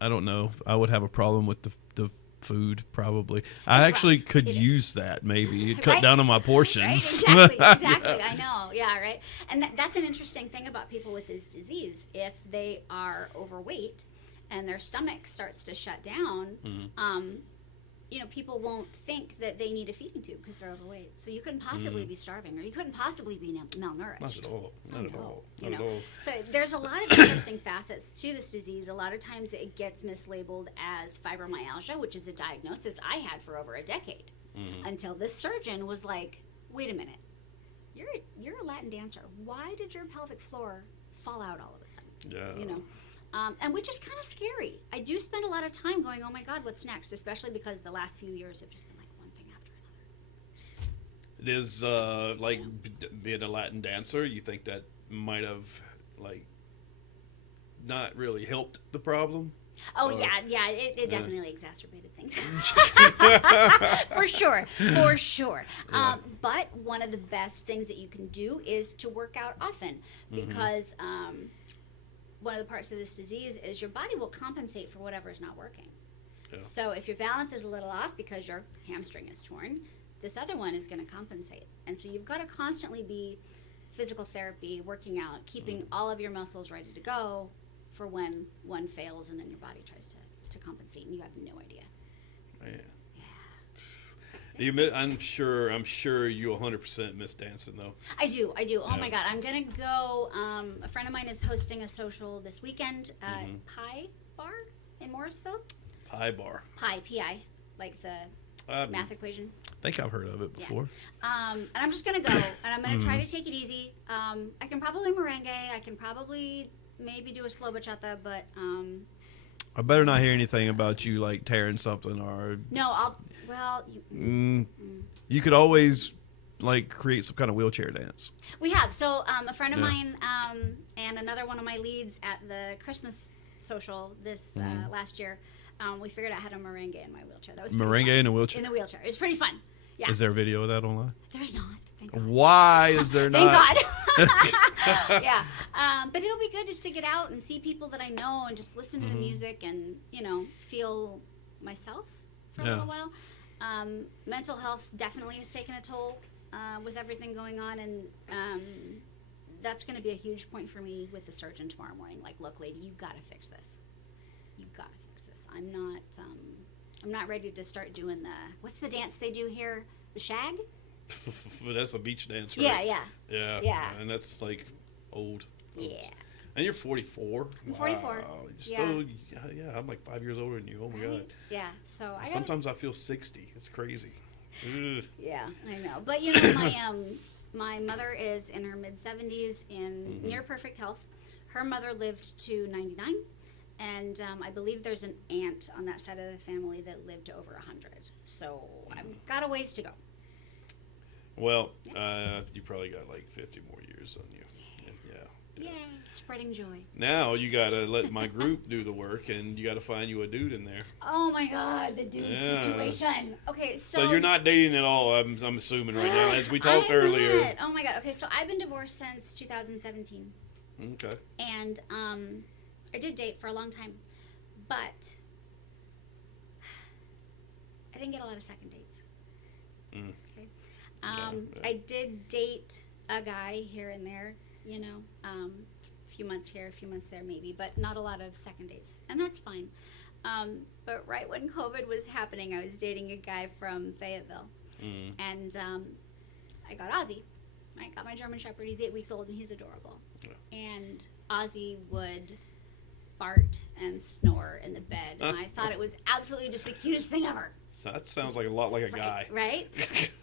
I don't know. I would have a problem with the food probably. I actually could use that maybe. Cut down on my portions. Right? Exactly. I know. Yeah, right. And that's an interesting thing about people with this disease. If they are overweight and their stomach starts to shut down, people won't think that they need a feeding tube because they're overweight. So you couldn't possibly be starving, or you couldn't possibly be malnourished. Not at all. Not at all. You Not know? at all. So there's a lot of interesting facets to this disease. A lot of times it gets mislabeled as fibromyalgia, which is a diagnosis I had for over a decade, until this surgeon was like, "Wait a minute, you're a Latin dancer. Why did your pelvic floor fall out all of a sudden?" Yeah. And which is kind of scary. I do spend a lot of time going, "Oh my God, what's next?" Especially because the last few years have just been like one thing after another. It is being a Latin dancer. You think that might have not really helped the problem? Oh yeah, it definitely exacerbated things. For sure. Yeah. But one of the best things that you can do is to work out often, because one of the parts of this disease is your body will compensate for whatever is not working. Yeah. So if your balance is a little off because your hamstring is torn, this other one is going to compensate. And so you've got to constantly be physical therapy, working out, keeping all of your muscles ready to go for when one fails and then your body tries to compensate and you have no idea. Man. Yeah. I'm sure you 100% miss dancing though. I do. Oh Yeah. my God. I'm going to go. A friend of mine is hosting a social this weekend at Pi Bar in Morrisville. Pie bar. Pi, P-I, like the math equation. I think I've heard of it before. And I'm just going to go, and I'm going to try to take it easy. I can probably merengue. I can probably maybe do a slow bachata, but... I better not hear anything about you like tearing something or. No, You could always like create some kind of wheelchair dance. we have. So a friend of mine and another one of my leads at the Christmas social this last year, we figured out how to merengue in my wheelchair. That was pretty Merengue fun. in a wheelchair. In the wheelchair. It was pretty fun. Yeah. Is there a video of that online? There's not. Thank God. Why is there Thank not? God. Yeah. But it'll be good just to get out and see people that I know and just listen to the music and, feel myself for a little while. Mental health definitely has taken a toll with everything going on. And that's going to be a huge point for me with the surgeon tomorrow morning. Like, look, lady, you've got to fix this. You've got to fix this. I'm not ready to start doing what's the dance they do here? The shag? That's a beach dance, right? Yeah. And that's like old. Yeah. And you're 44. I'm 44. Wow. You're still, I'm like 5 years older than you. Oh my God. Yeah. So Sometimes I feel 60. It's crazy. Ugh. Yeah, I know. But my mother is in her mid-70s in near perfect health. Her mother lived to 99, and I believe there's an aunt on that side of the family that lived to over 100. So I've got a ways to go. Well, you probably got like 50 more years on you. Yeah. Yay, spreading joy. Now you gotta let my group do the work, and you gotta find you a dude in there. Oh my God, the dude situation. Okay, So you're not dating at all. I'm assuming right now, as we talked earlier. Not. Oh my God. Okay, so I've been divorced since 2017. Okay. And I did date for a long time, but I didn't get a lot of second dates. Okay. Yeah. I did date a guy here and there, a few months here, a few months there maybe, but not a lot of second dates, and that's fine. But right when COVID was happening, I was dating a guy from Fayetteville, and I got Ozzy. I got my German Shepherd. He's 8 weeks old, and he's adorable. Yeah. And Ozzy would fart and snore in the bed, and I thought it was absolutely just the cutest thing ever. So that sounds like a lot like a guy. Right?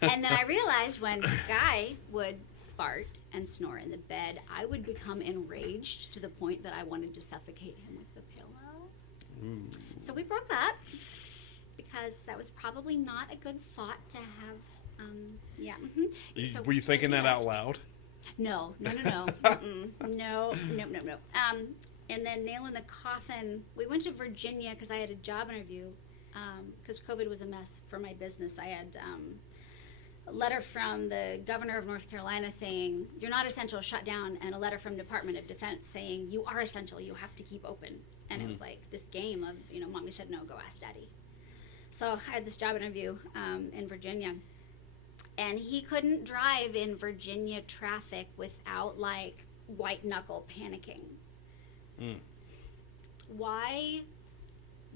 And then I realized when a guy would fart and snore in the bed, I would become enraged to the point that I wanted to suffocate him with the pillow. Ooh. So we broke up because that was probably not a good thought to have. So, were you thinking that out loud? No. Mm-mm. No. And then nail in the coffin, we went to Virginia because I had a job interview because COVID was a mess for my business. I had a letter from the governor of North Carolina saying, you're not essential, shut down, and a letter from Department of Defense saying, you are essential, you have to keep open. And it was like this game of, Mommy said no, go ask Daddy. So I had this job interview in Virginia. And he couldn't drive in Virginia traffic without, like, white knuckle panicking. Why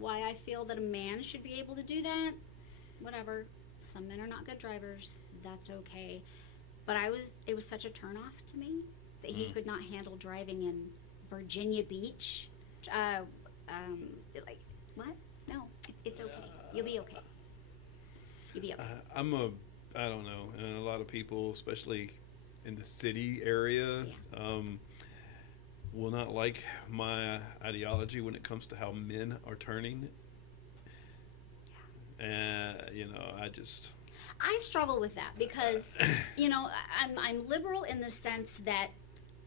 I feel that a man should be able to do that? whatever. Some men are not good drivers. That's okay. But it was such a turnoff to me that he could not handle driving in Virginia Beach. Like, what? No, it's okay. You'll be okay. You'll be okay. I don't know, and a lot of people, especially in the city area, will not like my ideology when it comes to how men are turning. And I struggle with that because, I'm liberal in the sense that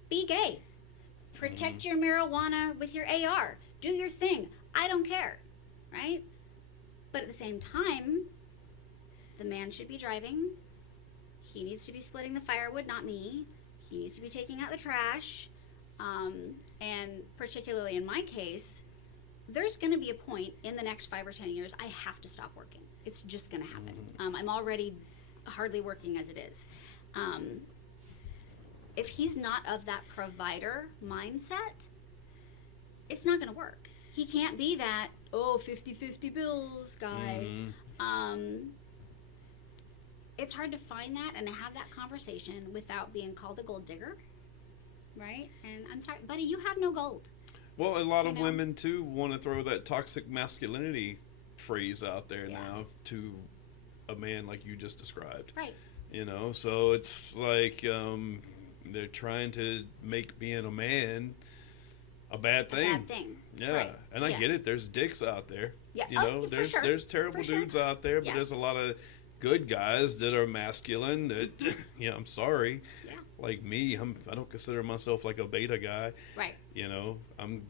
be gay, protect your marijuana with your AR, do your thing. I don't care, right? But at the same time, the man should be driving. He needs to be splitting the firewood, not me. He needs to be taking out the trash. And particularly in my case, there's going to be a point in the next 5 or 10 years I have to stop working. It's just going to happen. I'm already hardly working as it is. If he's not of that provider mindset, it's not going to work. He can't be that, 50-50 bills guy. It's hard to find that and to have that conversation without being called a gold digger, right? And I'm sorry, buddy, you have no gold. Well, a lot of women, too, want to throw that toxic masculinity phrase out there now to a man like you just described. Right. So it's like they're trying to make being a man a bad thing. A bad thing. Yeah. Right. And I get it. There's dicks out there. Yeah. There's terrible dudes out there, but there's a lot of good guys that are masculine that, I'm sorry. Yeah. Like me, I don't consider myself like a beta guy. Right. I'm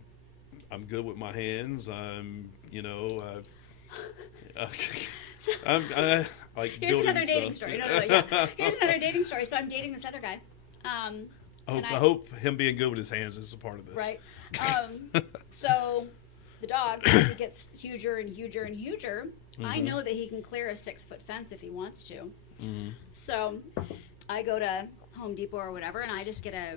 good with my hands. I'm like here's another dating stuff. story. No. Here's another dating story. So I'm dating this other guy. I hope him being good with his hands is a part of this. Right. So the dog, as he gets huger and huger and huger, I know that he can clear a 6-foot fence if he wants to. So I go to Home Depot or whatever, and I just get a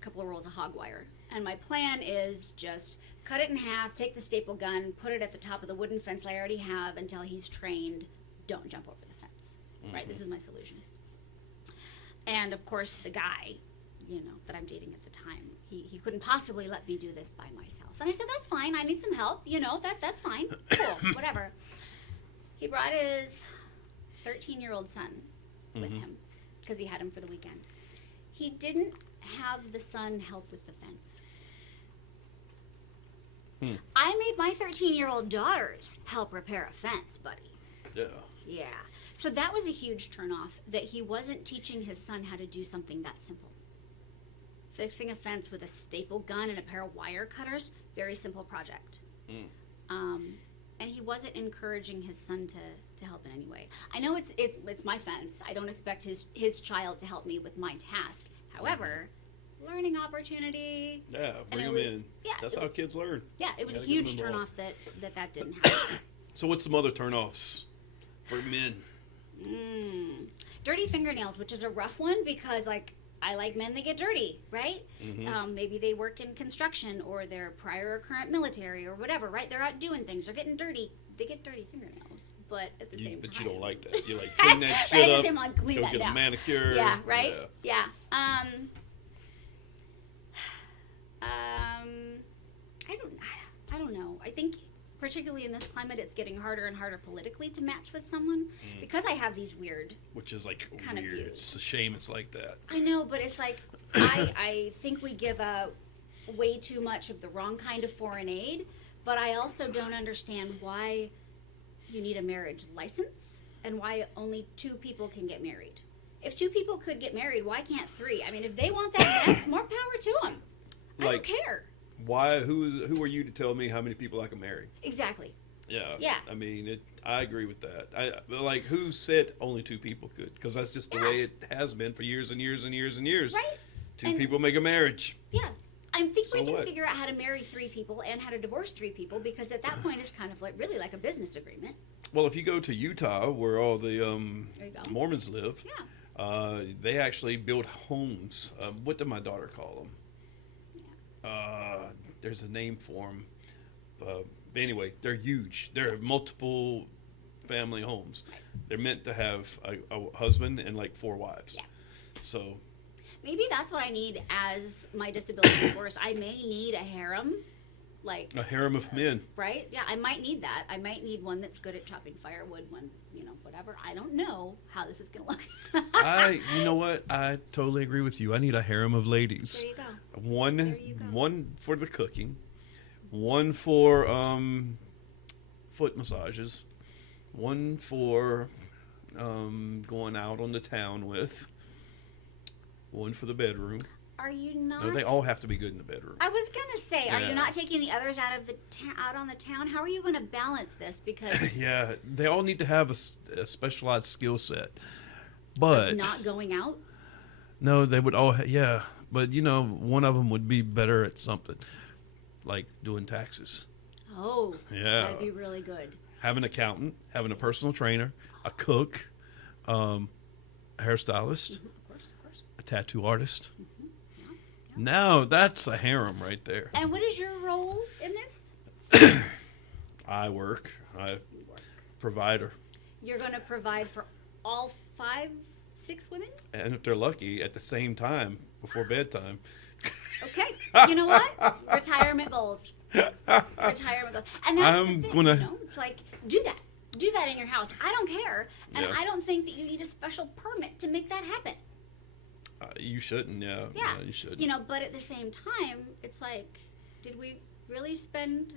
couple of rolls of hog wire. And my plan is just cut it in half, take the staple gun, put it at the top of the wooden fence I already have until he's trained. Don't jump over the fence. Right? This is my solution. And of course, the guy, that I'm dating at the time, he couldn't possibly let me do this by myself. And I said, that's fine. I need some help. That's fine. Cool. Whatever. He brought his 13-year-old son with him because he had him for the weekend. He didn't have the son help with the fence. I made my 13-year-old daughters help repair a fence, buddy. Yeah. Yeah. So that was a huge turnoff, that he wasn't teaching his son how to do something that simple. Fixing a fence with a staple gun and a pair of wire cutters, very simple project. And he wasn't encouraging his son to help in any way. I know it's my fence. I don't expect his child to help me with my task. However, learning opportunity. Yeah, bring them in. Yeah, that's how kids learn. Yeah, it was a huge turnoff that didn't happen. So what's some other turnoffs for men? Dirty fingernails, which is a rough one because, I like men that get dirty, right? Maybe they work in construction or they're prior or current military or whatever, right? They're out doing things. They're getting dirty. They get dirty fingernails, but at the same time. But you don't like that. You like clean that shit up. Clean go that get down. a manicure. Yeah, right? Yeah. I don't know. I think particularly in this climate, it's getting harder and harder politically to match with someone because I have these weird, which is kind of weird. views. It's a shame it's like that. I know, but it's like I think we give way too much of the wrong kind of foreign aid, but I also don't understand why you need a marriage license and why only 2 people can get married. If 2 people could get married, why can't 3? I mean, if they want that, yes, more power to them. I don't care. Why? Who are you to tell me how many people I can marry? Exactly. Yeah. Yeah. I mean, I agree with that. Who said only 2 people could? Because that's just the way it has been for years and years and years and years. Right. 2 people make a marriage. Yeah. I think So we can what? figure out how to marry 3 people and how to divorce 3 people because at that point it's kind of really like a business agreement. Well, if you go to Utah, where all the There you go. Mormons live, they actually build homes. What did my daughter call them? There's a name for them. But anyway, they're huge. They're multiple family homes. They're meant to have a husband and like 4 wives. Yeah. So Maybe that's what I need as my disability gets worse. I may need a harem, like a harem of men. right? Yeah, I might need that. I might need one that's good at chopping firewood when, whatever. I don't know how this is going to look. You know what? I totally agree with you. I need a harem of ladies. There you go. One, There you go. one for the cooking, one for foot massages, one for going out on the town with, one for the bedroom. Are you not? No, they all have to be good in the bedroom. I was gonna say, are Yeah. you not taking the others out of the out on the town? How are you going to balance this? Because Yeah, they all need to have a specialized skill set. But not going out. no, they would all. Yeah, but one of them would be better at something, like doing taxes. Oh, Yeah. that'd be really good. Have an accountant, having a personal trainer, a cook, a hairstylist, Of course. a tattoo artist. Now that's a harem right there. And what is your role in this? I work. I provider. You're going to provide for all 5, 6 women? And if they're lucky, at the same time before bedtime. Okay. You know what? Retirement goals. Retirement goals. And that's I'm the thing, gonna- It's like, do that. Do that in your house. I don't care. And Yeah. I don't think that you need a special permit to make that happen. You shouldn't, yeah. Yeah. You shouldn't. But at the same time, it's like, did we really spend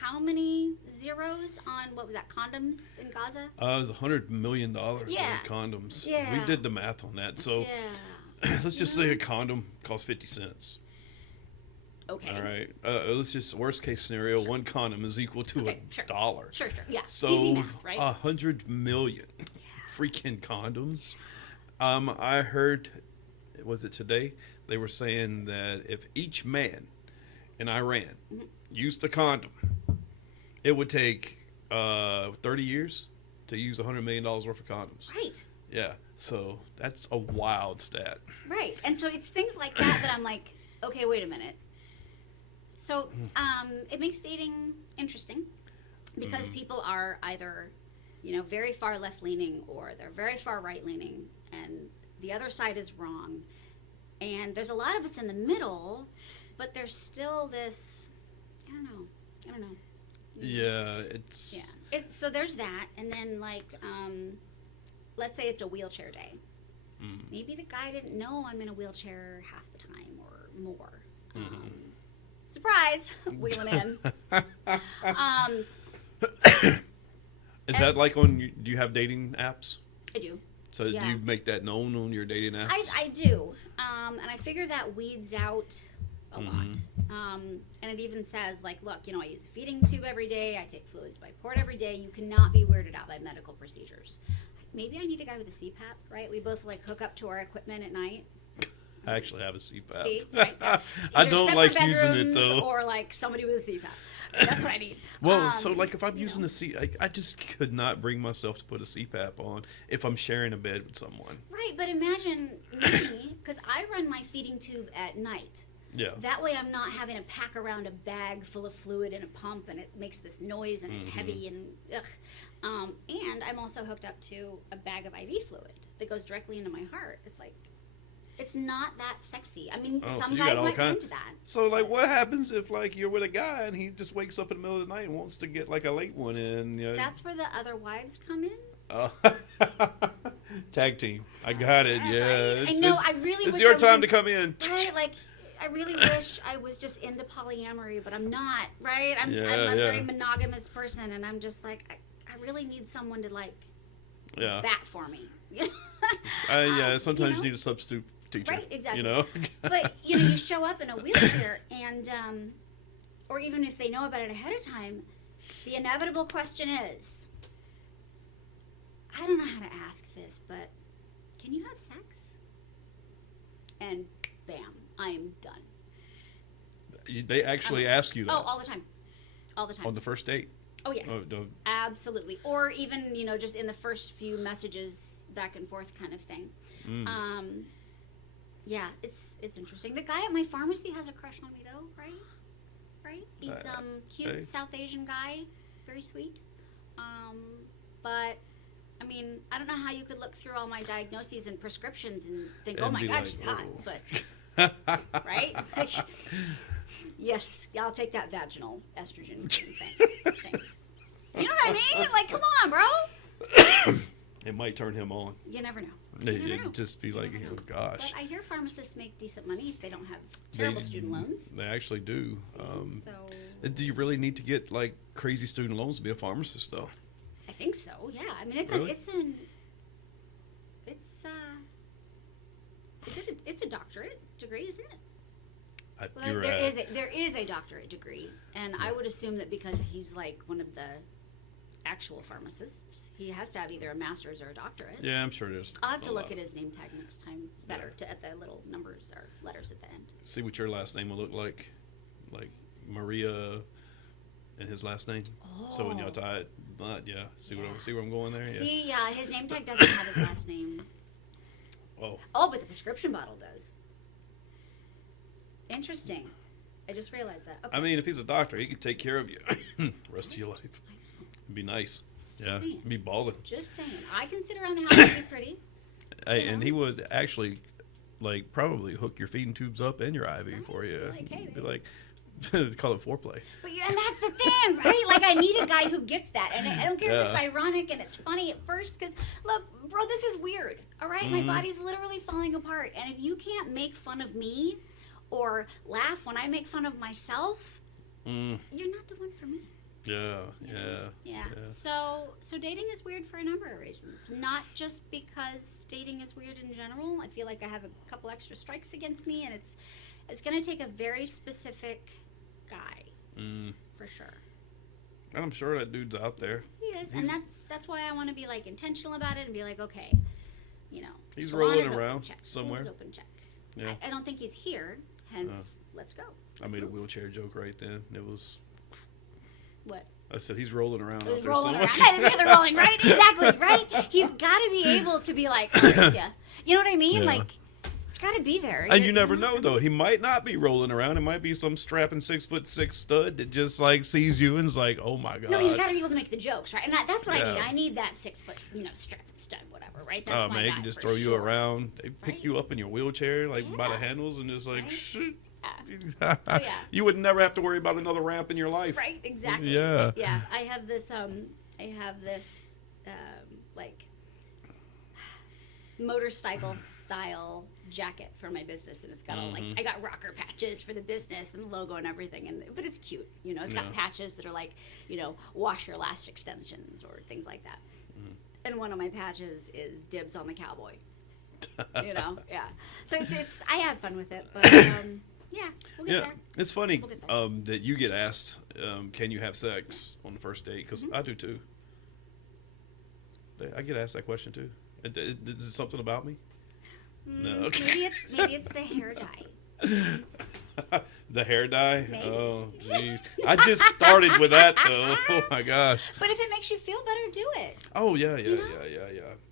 how many zeros on, what was that, condoms in Gaza? It was $100 million Yeah. on condoms. Yeah. We did the math on that. So Yeah. let's just say a condom costs 50 cents. Okay. All right. Let's just worst case scenario. One condom is equal to Okay, sure. $1. Sure. Yeah. Easy So math, right? 100 million freaking condoms. I heard, was it today? They were saying that if each man in Iran Mm-hmm. used a condom, it would take 30 years to use $100 million worth of condoms. Right. Yeah. So that's a wild stat. Right. And so it's things like that I'm like, okay, wait a minute. So it makes dating interesting because people are either, very far left leaning or they're very far right leaning and the other side is wrong. And there's a lot of us in the middle, but there's still this, I don't know. Yeah. It's. Yeah. So there's that. And then let's say it's a wheelchair day. Maybe the guy didn't know I'm in a wheelchair half the time or more. Surprise! Wheeling in. Is that like on? Do you have dating apps? I do. So do Yeah. you make that known on your dating apps? I do. And I figure that weeds out a lot. And it even says, look, I use a feeding tube every day. I take fluids by port every day. You cannot be weirded out by medical procedures. Maybe I need a guy with a CPAP, right? We both hook up to our equipment at night. I actually have a CPAP. See, right? Yeah. I Either don't separate like using it bedrooms though. or somebody with a CPAP. That's what I need. Well, so if I'm you using know. a C, I just could not bring myself to put a CPAP on if I'm sharing a bed with someone. Right, but imagine me, because I run my feeding tube at night. Yeah. That way I'm not having to pack around a bag full of fluid and a pump and it makes this noise and it's heavy and ugh. And I'm also hooked up to a bag of IV fluid that goes directly into my heart. It's not that sexy. I mean, Oh, some so you got guys all might kind- into that. So what happens if you're with a guy and he just wakes up in the middle of the night and wants to get a late one in? That's where the other wives come in. Tag team. I got it. Yeah. Right? I know. I really It's wish your I was time in- to come in. Right, I really wish I was just into polyamory, but I'm not, right? I'm a Yeah. very monogamous person, and I'm just I really need someone to Yeah. that for me. Yeah. Sometimes you you need a substitute teacher. Right, exactly. You know. But you show up in a wheelchair, and or even if they know about it ahead of time, the inevitable question is, I don't know how to ask this, but can you have sex? And bam, I'm done. They actually ask you that Oh, all the time. All the time. on the first date. Oh, yes. Oh, no. Absolutely. Or even, just in the first few messages back and forth kind of thing. Yeah, it's interesting. The guy at my pharmacy has a crush on me, though, right? Right? He's cute hey. South Asian guy, very sweet. But I don't know how you could look through all my diagnoses and prescriptions and think, And oh my be God, like, she's hot. "Oh." But, right? Like, yes, I'll take that vaginal estrogen cream. Thanks. Thanks. You know what I mean? Like, come on, bro. It might turn him on. You never know. You never know. It'd just be like, oh gosh. But I hear pharmacists make decent money if they don't have terrible student loans. They actually do. So Do you really need to get like crazy student loans to be a pharmacist, though? I think so. Yeah. I mean, it's Really? it's a doctorate degree, isn't it? Well, You're there is a doctorate degree, and I would assume that because he's like one of the actual pharmacists, he has to have either a master's or a doctorate. Yeah, I'm sure there's. I'll have to a look lot. at his name tag next time better at the little numbers or letters at the end. See what your last name will look like Maria, and his last name. So when y'all tie it, but yeah, see where I'm going there. Yeah. See, yeah, his name tag doesn't have his last name. Oh, but the prescription bottle does. Interesting. I just realized that. Okay. I mean, if he's a doctor, he could take care of you rest of your life. It'd be nice. Yeah, saying. it'd be balling. Just saying. I can sit around the house and be pretty. Hey, and he would actually, like, probably hook your feeding tubes up and your IV for you. Like, hey, Be like, call it foreplay. But yeah, and that's the thing, right? Like, I need a guy who gets that. And I don't care if it's Yeah. ironic and it's funny at first, because, look, bro, this is weird, all right? My body's literally falling apart. And if you can't make fun of me or laugh when I make fun of myself, you're not the one for me. Yeah, You know? Yeah. So dating is weird for a number of reasons. Not just because dating is weird in general. I feel like I have a couple extra strikes against me, and it's going to take a very specific guy, for sure. And I'm sure that dude's out there. He is, and that's why I want to be like intentional about it and be like, okay, you know, He's salon rolling is open, around check. somewhere. Salon is open, check. Yeah. I don't think he's here. Hence, let's go. I Let's made a move. wheelchair joke right then. It was. What? I said he's rolling around out He's there rolling somewhere. around. I didn't hear the rolling, right? Exactly, right? He's got to be able to be like, oh, there's ya. You know what I mean? Yeah. Like, it's got to be there. And you never know, though. He might not be rolling around. It might be some strapping 6'6" stud that just like sees you and is like, "Oh my god." No, he's got to be able to make the jokes, right? And that's what I need. Yeah. I need that 6 foot, strapping stud, whatever, right? That's Oh my man, he guy can just for throw you sure. around. They pick Right. you up in your wheelchair, like by the Yeah. handles, and just like, Right. shit. Oh, yeah. You would never have to worry about another ramp in your life. Right, exactly. Yeah. Yeah, I have this like motorcycle style jacket for my business, and it's got all like I got rocker patches for the business and the logo and everything, but it's cute. It's got patches that are like wash your lash extensions or things like that. And one of my patches is dibs on the cowboy. Yeah. So it's I have fun with it, but yeah, we'll get Yeah, there. it's funny We'll get there. that you get asked, "Can you have sex on the first date?" Because I do too. I get asked that question too. Is it something about me? No. Okay. Maybe it's the hair dye. The hair dye? Maybe. Oh, jeez. I just started with that, though. Oh, my gosh. But if it makes you feel better, do it. Oh, yeah. know?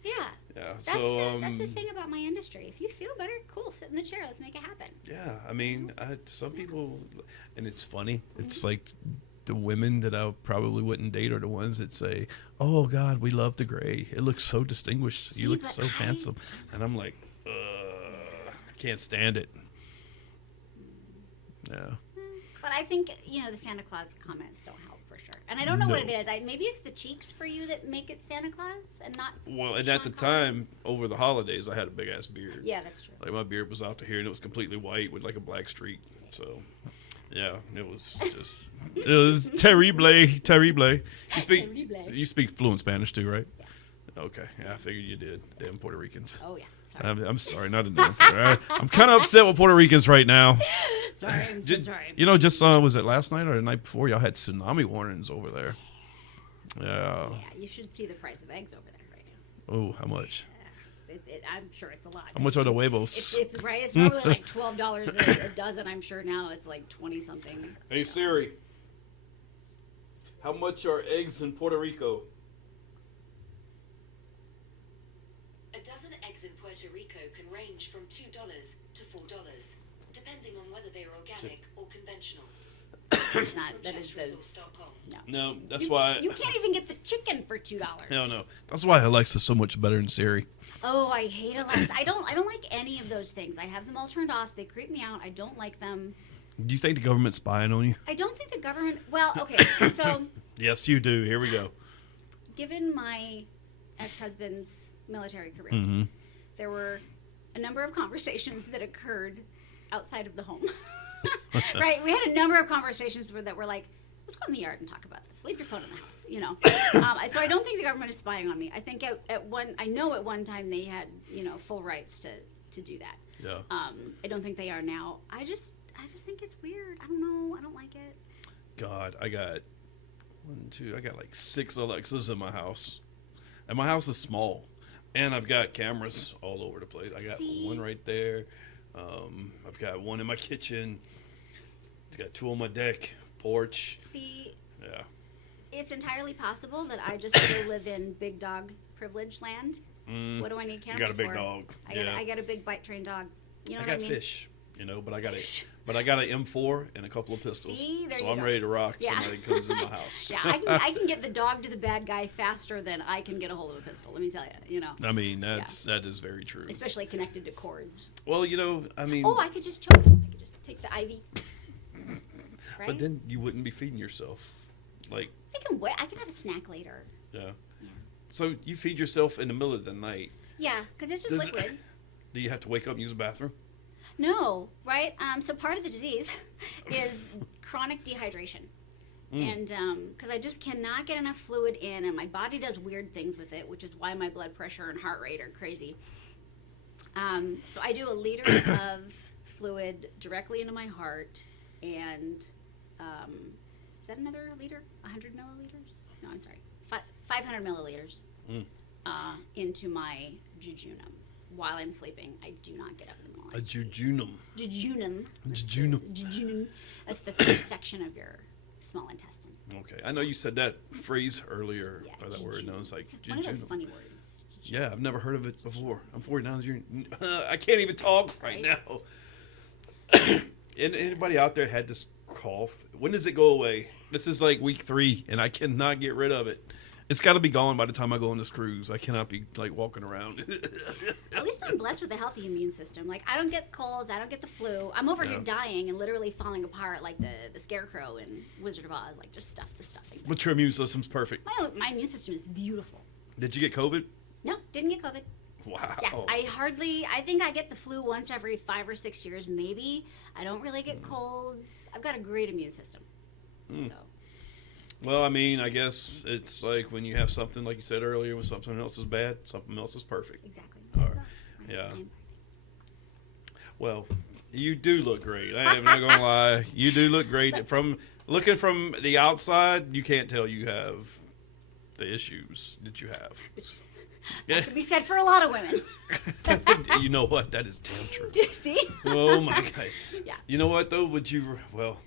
Yeah. That's, So, that's the thing about my industry. If you feel better, cool, sit in the chair. Let's make it happen. yeah, I mean, some people, and it's funny. It's like the women that I probably wouldn't date are the ones that say, "Oh, God, we love the gray. It looks so distinguished. See, You look but so handsome." And I'm like, can't stand it. Yeah. But I think, the Santa Claus comments don't help for sure. And I don't know what it No. is. Maybe it's the cheeks for you that make it Santa Claus and not Well, and at the Sean Connery. time, over the holidays, I had a big ass beard. Yeah, that's true. Like my beard was out to here, and it was completely white with like a black streak. So, yeah, it was just it was terrible. You speak fluent Spanish too, right? Okay, yeah, I figured you did. Damn Puerto Ricans. Oh, yeah. Sorry. I'm sorry, not a damn. I'm kind of upset with Puerto Ricans right now. Sorry, I'm so sorry. Just was it last night or the night before? Y'all had tsunami warnings over there. Yeah. Yeah, you should see the price of eggs over there right now. Oh, how much? I'm sure it's a lot. How much are the huevos? It's right. It's probably like $12 a dozen. I'm sure now it's like 20 something. Hey Siri, how much are eggs in Puerto Rico? A dozen eggs in Puerto Rico can range from $2 to $4, depending on whether they are organic or conventional. It's not. That is the. Source.com. No. No, that's why. You can't even get the chicken for $2. Hell no. That's why Alexa's so much better than Siri. Oh, I hate Alexa. I don't like any of those things. I have them all turned off. They creep me out. I don't like them. Do you think the government's spying on you? I don't think the government. Well, okay. So, Yes, you do. Here we go. given my ex-husband's military career, there were a number of conversations that occurred outside of the home. Right? We had a number of conversations that were like, let's go in the yard and talk about this. Leave your phone in the house, you know. So I don't think the government is spying on me. I think at one time they had, full rights to do that. Yeah. I don't think they are now. I just think it's weird. I don't know. I don't like it. God, I got like 6 Alexas in my house. And my house is small. And I've got cameras all over the place. I got one right there. I've got one in my kitchen. I've got 2 on my deck, porch. See, Yeah. it's entirely possible that I just still live in big dog privilege land. What do I need cameras got a big for? dog. I got a big bite trained dog. You know I what I got mean? fish, but I got an M4 and a couple of pistols. See? There So you I'm go. ready to rock if Yeah. somebody comes in my house. Yeah, I can get the dog to the bad guy faster than I can get a hold of a pistol. Let me tell you, I mean, that is very true. especially connected to cords. Well, I mean, Oh, I could just choke him. I could just take the IV. Right? but then you wouldn't be feeding yourself. Like, I can wait. I can have a snack later. yeah. So you feed yourself in the middle of the night. Yeah, because it's just Does- liquid. Do you have to wake up and use the bathroom? No, right? So part of the disease is chronic dehydration. And because I just cannot get enough fluid in, and my body does weird things with it, which is why my blood pressure and heart rate are crazy. So I do a liter of fluid directly into my heart, and is that another liter? 100 milliliters? No, I'm sorry. 500 milliliters into my jejunum. While I'm sleeping, I do not get up in the middle A of the night. jejunum. Jejunum. Jejunum. Jejunum. That's the first section of your small intestine. Okay, I know you said that phrase earlier, Yeah, or that word. No, it's like it's one of those jejunum. funny words. Yeah, I've never heard of it before. I'm 49 years. I can't even talk right Right. now. And anybody out there had this cough? When does it go away? This is like week 3, and I cannot get rid of it. It's got to be gone by the time I go on this cruise. I cannot be like walking around. At least I'm blessed with a healthy immune system. Like, I don't get colds, I don't get the flu. I'm over here dying and literally falling apart like the scarecrow in Wizard of Oz. Like, just stuff the stuffing. But your immune system's perfect. My immune system is beautiful. Did you get COVID? No, didn't get COVID. Wow. Yeah, I think I get the flu once every 5 or 6 years, maybe. I don't really get colds. I've got a great immune system. So, Well, I mean, I guess it's like when you have something, like you said earlier, when something else is bad, something else is perfect. exactly. All right. Yeah. Well, you do look great. I am not going to lie. You do look great. From looking from the outside, you can't tell you have the issues that you have. That could be said for a lot of women. You know what? That is damn true. See? Oh, my God. Yeah. You know what, though? Well,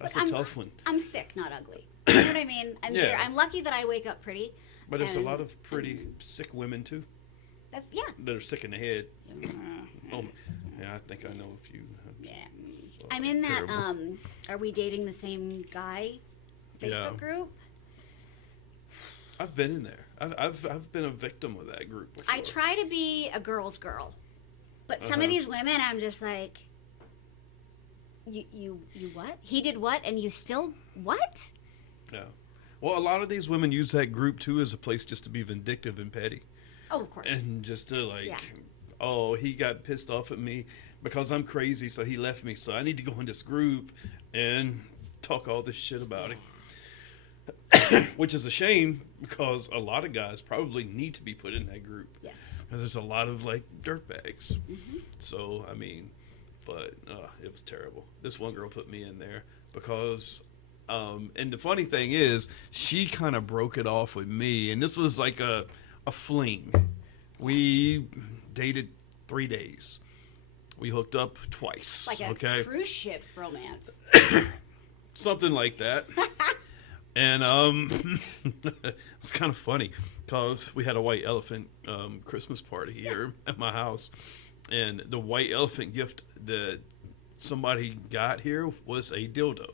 that's But a tough one. I'm sick, not ugly. You know what I mean? Yeah. I'm lucky that I wake up pretty. But there's a and- lot of pretty sick women, too, That's that are sick in the head. Oh, yeah, I think I know a few. Yeah. I'm in that Terrible. are we dating the same guy Facebook Yeah. group? I've been in there. I've been a victim of that group before. I try to be a girl's girl. But some Uh-huh. of these women I'm just like you what? He did what and you still what? Yeah. Well, a lot of these women use that group too as a place just to be vindictive and petty, Oh, of course. and just to like, Yeah. oh, he got pissed off at me because I'm crazy, so he left me. So I need to go in this group and talk all this shit about him, which is a shame because a lot of guys probably need to be put in that group. Yes. Because there's a lot of like dirtbags. Mm-hmm. So I mean, but it was terrible. This one girl put me in there because, and the funny thing is, she kind of broke it off with me, and this was like a fling. We dated 3 days. We hooked up twice. Like a okay, cruise ship romance. something like that. And it's kind of funny because we had a white elephant Christmas party here at my house, and the white elephant gift that somebody got here was a dildo.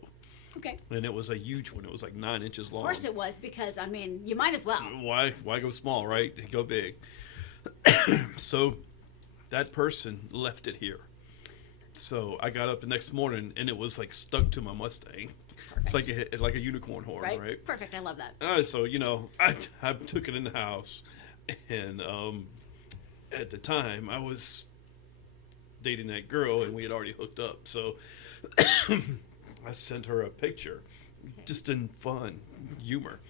Okay. And it was a huge one. It was like 9 inches long. Of course it was, because, I mean, you might as well. Why go small, right? Go big. So that person left it here. So I got up the next morning, and it was like stuck to my Mustang. Perfect. It's like a unicorn horn, right? Perfect. I love that. So, I took it in the house, and at the time, I was dating that girl, and we had already hooked up. So I sent her a picture, just in fun, humor.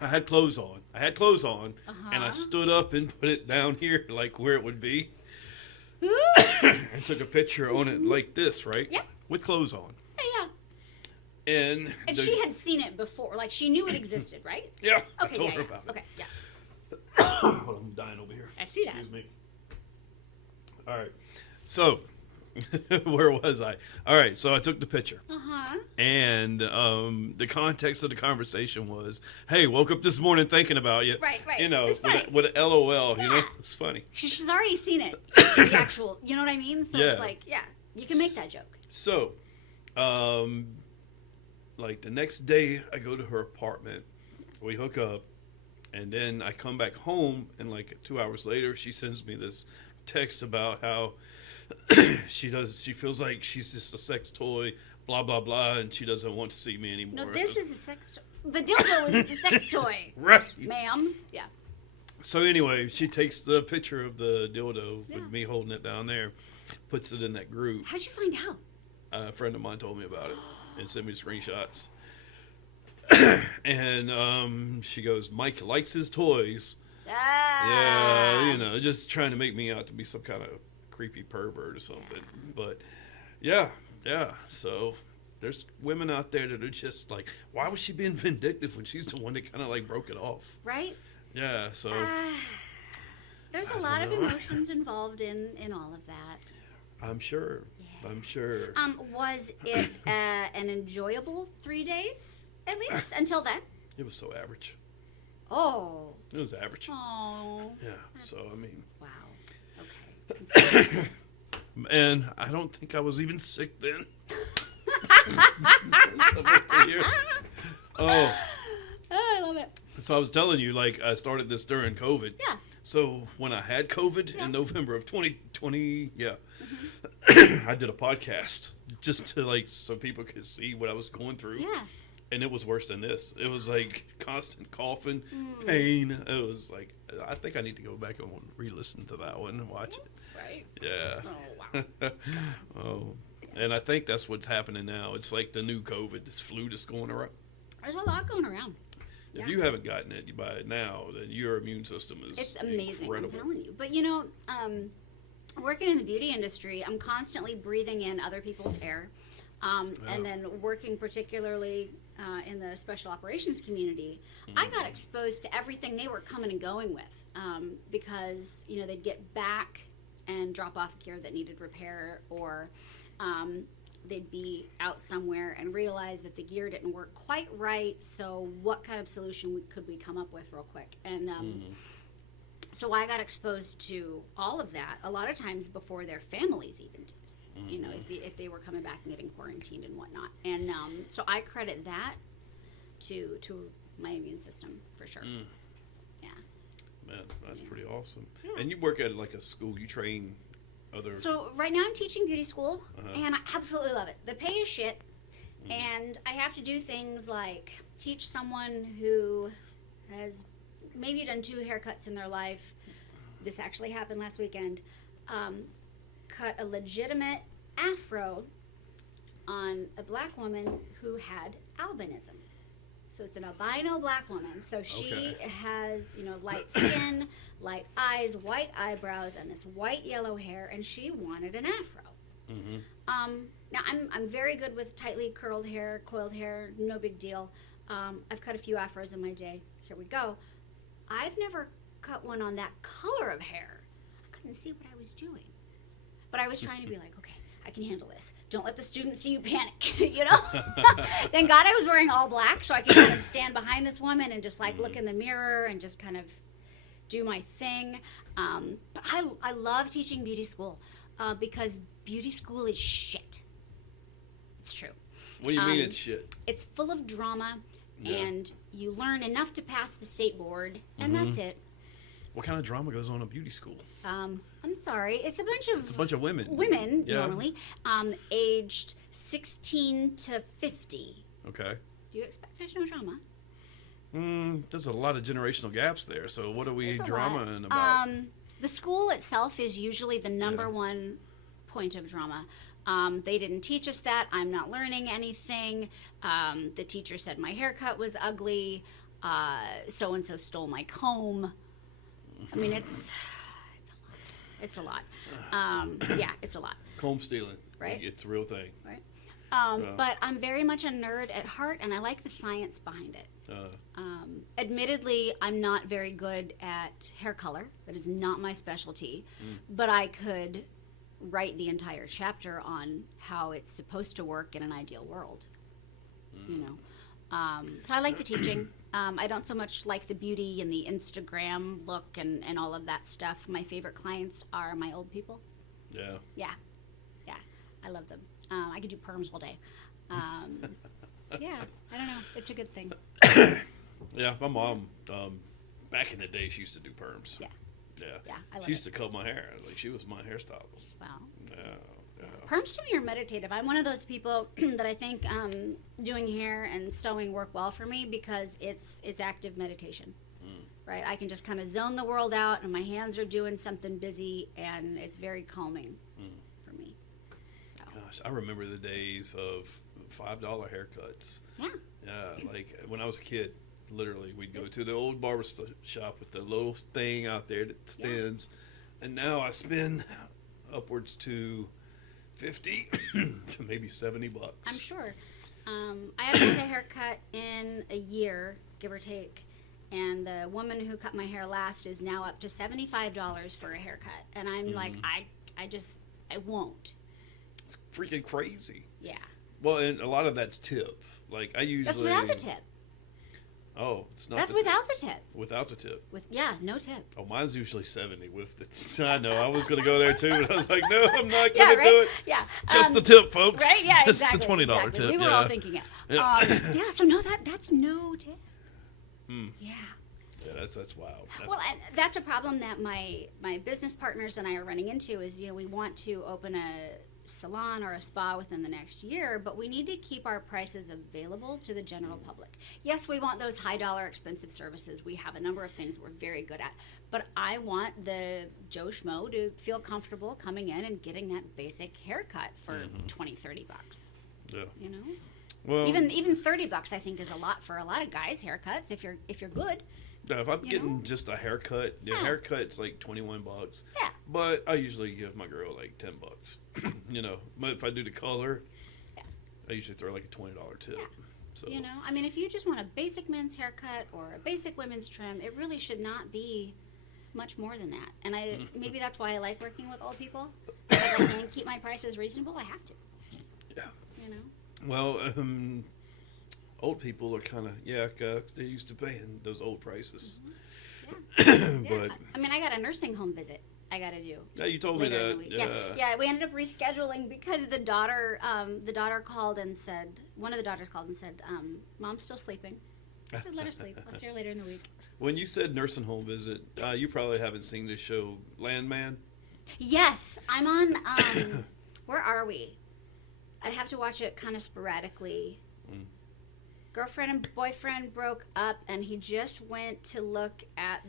I had clothes on, and I stood up and put it down here, like where it would be, and took a picture on it like this, right? Yeah. With clothes on. Yeah. And she had seen it before. Like, she knew it existed, right? Yeah. Okay, I told her about it. Okay, yeah. Hold on, I'm dying over here. I see that. Excuse me. All right. So, where was I? All right. So I took the picture. Uh-huh. And the context of the conversation was, hey, woke up this morning thinking about you. Right. With It's funny. with an LOL, Yeah. It's funny. She's already seen it. The actual, you know what I mean? So Yeah. it's like, yeah, you can make that joke. So, like the next day, I go to her apartment. We hook up. And then I come back home, and like 2 hours later, she sends me this text about how she feels like she's just a sex toy, blah, blah, blah, and she doesn't want to see me anymore. No, this is a sex toy. The dildo is a sex toy. Right. Ma'am. Yeah. So anyway, she takes the picture of the dildo Yeah. with me holding it down there, puts it in that group. How'd you find out? A friend of mine told me about it and sent me the screenshots. And she goes, Mike likes his toys. Ah. Yeah, just trying to make me out to be some kind of creepy pervert or something. But yeah. So there's women out there that are just like, why was she being vindictive when she's the one that kind of like broke it off? Right? Yeah, so There's a I lot of don't know. emotions involved in all of that. I'm sure. Was it an enjoyable 3 days, at least, until then? It was so average. Oh. It was average. Oh. Yeah, so I mean. Wow. Okay. And I don't think I was even sick then. Oh. I love it. So I was telling you, like, I started this during COVID. Yeah. So when I had COVID in November of 2020, I did a podcast just to, like, so people could see what I was going through. Yeah. And it was worse than this. It was like constant coughing, pain. It was like, I think I need to go back and re-listen to that one and watch it. Right. Yeah. Oh, wow. Oh, and I think that's what's happening now. It's like the new COVID, this flu that's going around. There's a lot going around. If you haven't gotten it by it now, then your immune system is It's amazing, incredible. I'm telling you. But working in the beauty industry, I'm constantly breathing in other people's air. And then working particularly in the special operations community, I got exposed to everything they were coming and going with, because they'd get back and drop off gear that needed repair, or they'd be out somewhere and realize that the gear didn't work quite right. So what kind of solution could we come up with real quick? And so I got exposed to all of that a lot of times before their families even did. If they were coming back and getting quarantined and whatnot. And so I credit that to my immune system for sure. Yeah. Man, that's pretty awesome. Yeah. And you work at like a school, you train other. So right now I'm teaching beauty school, and I absolutely love it. The pay is shit, and I have to do things like teach someone who has maybe done 2 haircuts in their life. This actually happened last weekend. Cut a legitimate afro on a black woman who had albinism. So it's an albino black woman. So she has, light skin, light eyes, white eyebrows, and this white yellow hair, and she wanted an afro. Now I'm very good with tightly curled hair, coiled hair, no big deal. I've cut a few afros in my day. Here we go. I've never cut one on that color of hair. I couldn't see what I was doing. But I was trying to be like, okay, I can handle this. Don't let the students see you panic, Thank God I was wearing all black, so I could kind of stand behind this woman and just like look in the mirror and just kind of do my thing. But I love teaching beauty school because beauty school is shit. It's true. What do you mean it's shit? It's full of drama, Yeah. and you learn enough to pass the state board, and that's it. What kind of drama goes on in beauty school? I'm sorry. It's a bunch of women. women Yeah. normally, aged 16 to 50. Okay. Do you expect there's no drama? There's a lot of generational gaps there. So what are we There's a lot. dramaing about? The school itself is usually the number one point of drama. They didn't teach us that. I'm not learning anything. The teacher said my haircut was ugly. So and so stole my comb. I mean, it's a lot. Yeah, it's a lot. Comb stealing. Right. It's a real thing. Right. But I'm very much a nerd at heart, and I like the science behind it. Admittedly, I'm not very good at hair color. That is not my specialty. But I could write the entire chapter on how it's supposed to work in an ideal world. You know. So I like the teaching. I don't so much like the beauty and the Instagram look and all of that stuff. My favorite clients are my old people. Yeah. Yeah. I love them. I could do perms all day. Yeah, I don't know. It's a good thing. Yeah, my mom, back in the day, she used to do perms. Yeah. Yeah. I love She used it. to cut my hair. Like, she was my hairstylist. Wow. Yeah. Perms to me are meditative. I'm one of those people that I think doing hair and sewing work well for me because it's active meditation. Right? I can just kind of zone the world out and my hands are doing something busy and it's very calming for me. So, Gosh, I remember the days of $5 haircuts. yeah. Yeah, like when I was a kid, literally, we'd go to the old barber shop with the little thing out there that spins, and now I spend upwards to 50 to maybe $70. I'm sure. I haven't had a haircut in a year, give or take. And the woman who cut my hair last is now up to $75 for a haircut. And I'm like, I won't. It's freaking crazy. Yeah. Well, and a lot of that's tip. Like, I usually... That's without the tip. Oh, it's not That's the without tip. the tip. Without the tip. No tip. Oh, mine's usually 70 with the... I know, I was going to go there too, but I was like, no, I'm not going to Yeah, do right? it. Yeah. Just the tip, folks. Right? Yeah, Just exactly. the $20 exactly. tip. We were all thinking it. Yeah, so no, that's no tip. Yeah. Yeah, that's wild. Well, and that's a problem that my business partners and I are running into is, we want to open a salon or a spa within the next year, but we need to keep our prices available to the general public. Yes, we want those high dollar expensive services. We have a number of things we're very good at, but I want the Joe Schmo to feel comfortable coming in and getting that basic haircut for $20-$30. Yeah. Well, Well, even $30 I think is a lot for a lot of guys' haircuts if you're good. yeah, if I'm getting know? just a haircut, haircut's like $21. Yeah. But I usually give my girl like $10. But if I do the color, I usually throw like a $20 tip. Yeah. So I mean, if you just want a basic men's haircut or a basic women's trim, it really should not be much more than that. And maybe that's why I like working with old people, because I can keep my prices reasonable. I have to. Yeah. Well, Well, old people are kind of they're used to paying those old prices. But I mean, I got a nursing home visit I got to do. yeah, you told me Later in that. the week. Yeah, we ended up rescheduling because the daughter called and said, one of the daughters called and said, Mom's still sleeping. I said, let her sleep. I'll see her later in the week. When you said nursing home visit, you probably haven't seen this show, Landman. Yes, I'm on, where are we? I'd have to watch it kind of sporadically. Girlfriend and boyfriend broke up, and he just went to look at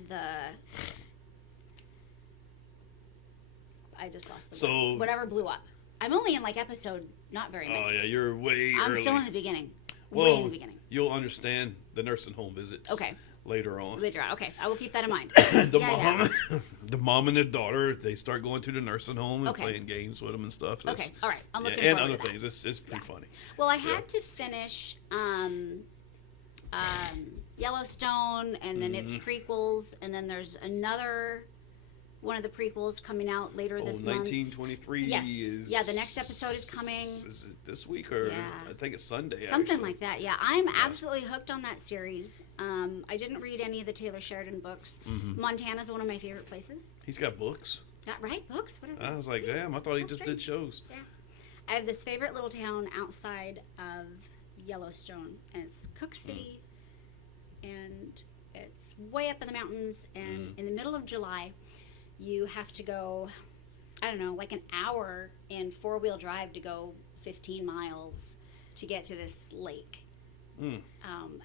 I just lost the word. Whatever blew up. I'm only in episode not very many. Oh yeah, you're way I'm early. still in the beginning. Well, way in the beginning. You'll understand the nursing home visits. Okay. Later on. Later on. Okay, I will keep that in mind. The mom and the daughter, they start going to the nursing home and playing games with them and stuff. Okay, all right. I'm looking and forward other to things. It's pretty funny. Well, I had to finish Yellowstone, and then its prequels, and then there's another one of the prequels coming out later this month. 1923 Yes. is... Yeah, the next episode is coming. Is it this week or... Yeah. I think it's Sunday, Something actually. like that, yeah. I'm absolutely hooked on that series. I didn't read any of the Taylor Sheridan books. Montana's one of my favorite places. He's got books? Right? Books? What are I those? was like, damn, I thought he That's just strange. did shows. Yeah. I have this favorite little town outside of Yellowstone, and it's Cook City, and it's way up in the mountains, and in the middle of July, you have to go, I don't know, like an hour in four-wheel drive to go 15 miles to get to this lake. And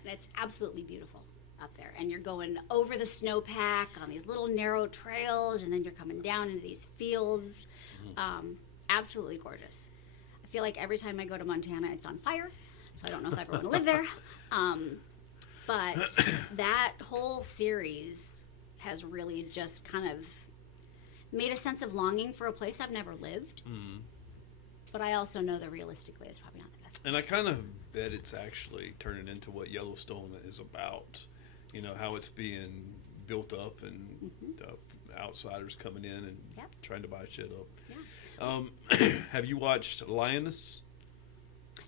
it's absolutely beautiful up there, and you're going over the snowpack on these little narrow trails, and then you're coming down into these fields. Absolutely gorgeous. I feel like every time I go to Montana, it's on fire, so I don't know if I ever want to live there. But that whole series has really just kind of made a sense of longing for a place I've never lived. But I also know that realistically it's probably not the best place. And I kind of bet it's actually turning into what Yellowstone is about. You know, how it's being built up and outsiders coming in and trying to buy shit up. Yeah. Have you watched Lioness?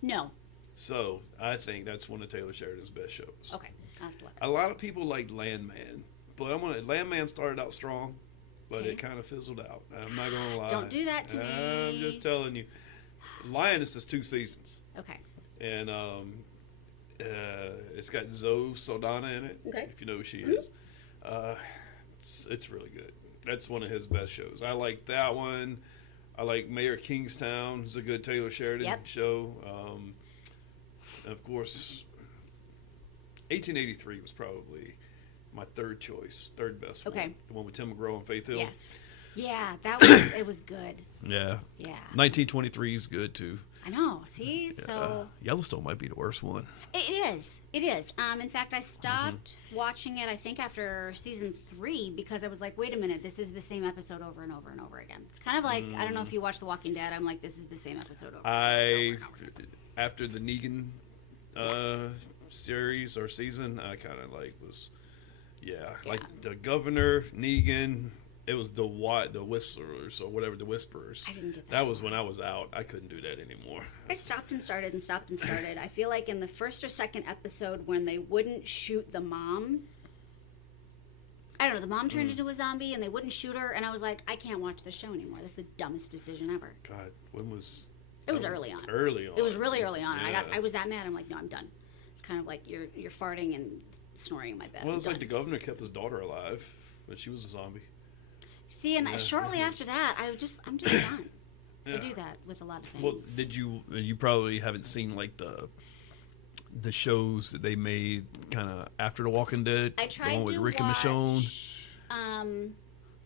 No. So I think that's one of Taylor Sheridan's best shows. Okay. I'll have to look. A lot of people like Landman, but Landman started out strong, but it kind of fizzled out. I'm not gonna lie. Don't do that to me. I'm just telling you. Lioness is 2 seasons, Okay. and it's got Zoe Saldana in it. Okay. If you know who she is, it's really good. That's one of his best shows. I like that one. I like Mayor of Kingstown. It's a good Taylor Sheridan show. Of course, 1883 was probably my third choice, third best one. Okay. The one with Tim McGraw and Faith Hill. Yes. Yeah, that was, it was good. Yeah. Yeah. 1923 is good too. I know. See, so Yellowstone might be the worst one. it is. It is. In fact, I stopped watching it, I think, after season 3 because I was like, wait a minute, this is the same episode over and over and over again. It's kind of like, I don't know if you watch The Walking Dead. I'm like, this is the same episode over and over. After the Negan series or season, I kind of like was, like the Governor, Negan. It was the Whistlers or whatever, the Whisperers. I didn't get that That was when I was out. I couldn't do that anymore. I stopped and started and stopped and started. I feel like in the first or second episode when they wouldn't shoot the mom, I don't know, the mom turned into a zombie and they wouldn't shoot her, and I was like, I can't watch this show anymore. That's the dumbest decision ever. God, when was... It was early on. Early on. It was really early on. Yeah. And I was that mad. I'm like, no, I'm done. It's kind of like you're farting and snoring in my bed. Well, I'm it's like done. the Governor kept his daughter alive, but she was a zombie. See, and shortly after that, I'm just done. I do that with a lot of things. Well, you probably haven't seen like the shows that they made kind of after The Walking Dead. I tried the one with to Rick and watch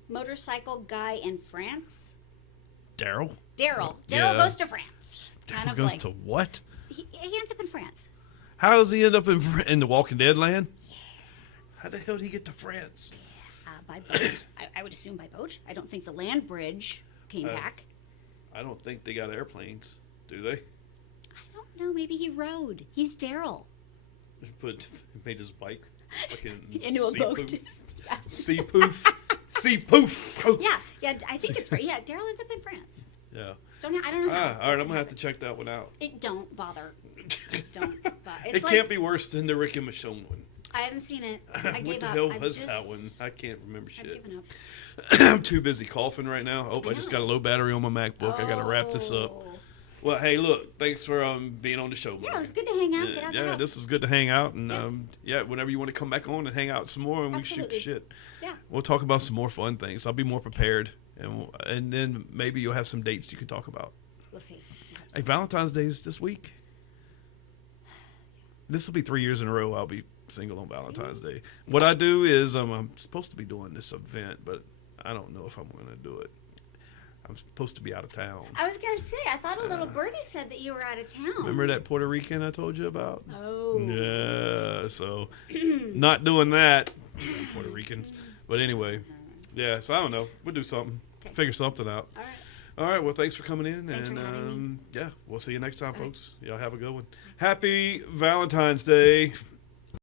Motorcycle Guy in France. Daryl Daryl Yeah. goes to France. Kind of goes like to what? he ends up in France. How does he end up in The Walking Dead land? How the hell did he get to France? By boat. I would assume by boat. I don't think the land bridge came back. I don't think they got airplanes, do they? I don't know. Maybe he rode. He's Daryl. Made his bike fucking Into a sea boat. poof. Sea poof. Sea poof. Yeah. I think it's yeah. Daryl ends up in France. Yeah. I don't know how. All right, I'm gonna have to check that one out. Don't bother. Don't. It can't be worse than the Rick and Michonne one. I haven't seen it. I gave What the up. hell I've was just, that one? I can't remember I've shit. given up. I'm too busy coughing right now. Oh, I just know. got a low battery on my MacBook. I got to wrap this up. Oh. Well, hey, look, thanks for being on the show. Yeah, Mark. it was good to hang out. Get out the Yeah, house. this was good to hang out, and whenever you want to come back on and hang out some more, and we shoot the Absolutely. shit. Yeah. We'll talk about some more fun things. I'll be more prepared, and then maybe you'll have some dates you can talk about. We'll see. Hey, Valentine's Day is this week. This will be 3 years in a row I'll be single on Valentine's Day. What I do is I'm supposed to be doing this event, but I don't know if I'm going to do it. I'm supposed to be out of town. I was gonna say, I thought a little birdie said that you were out of town. Remember that Puerto Rican I told you about? Oh. Yeah, so not doing that. Puerto Ricans. But anyway, yeah, so I don't know. We'll do something. Okay. Figure something out. All right. All right, well, thanks for coming in. Thanks and for having me. yeah, we'll see you next time, folks. Y'all have a good one. Happy Valentine's Day.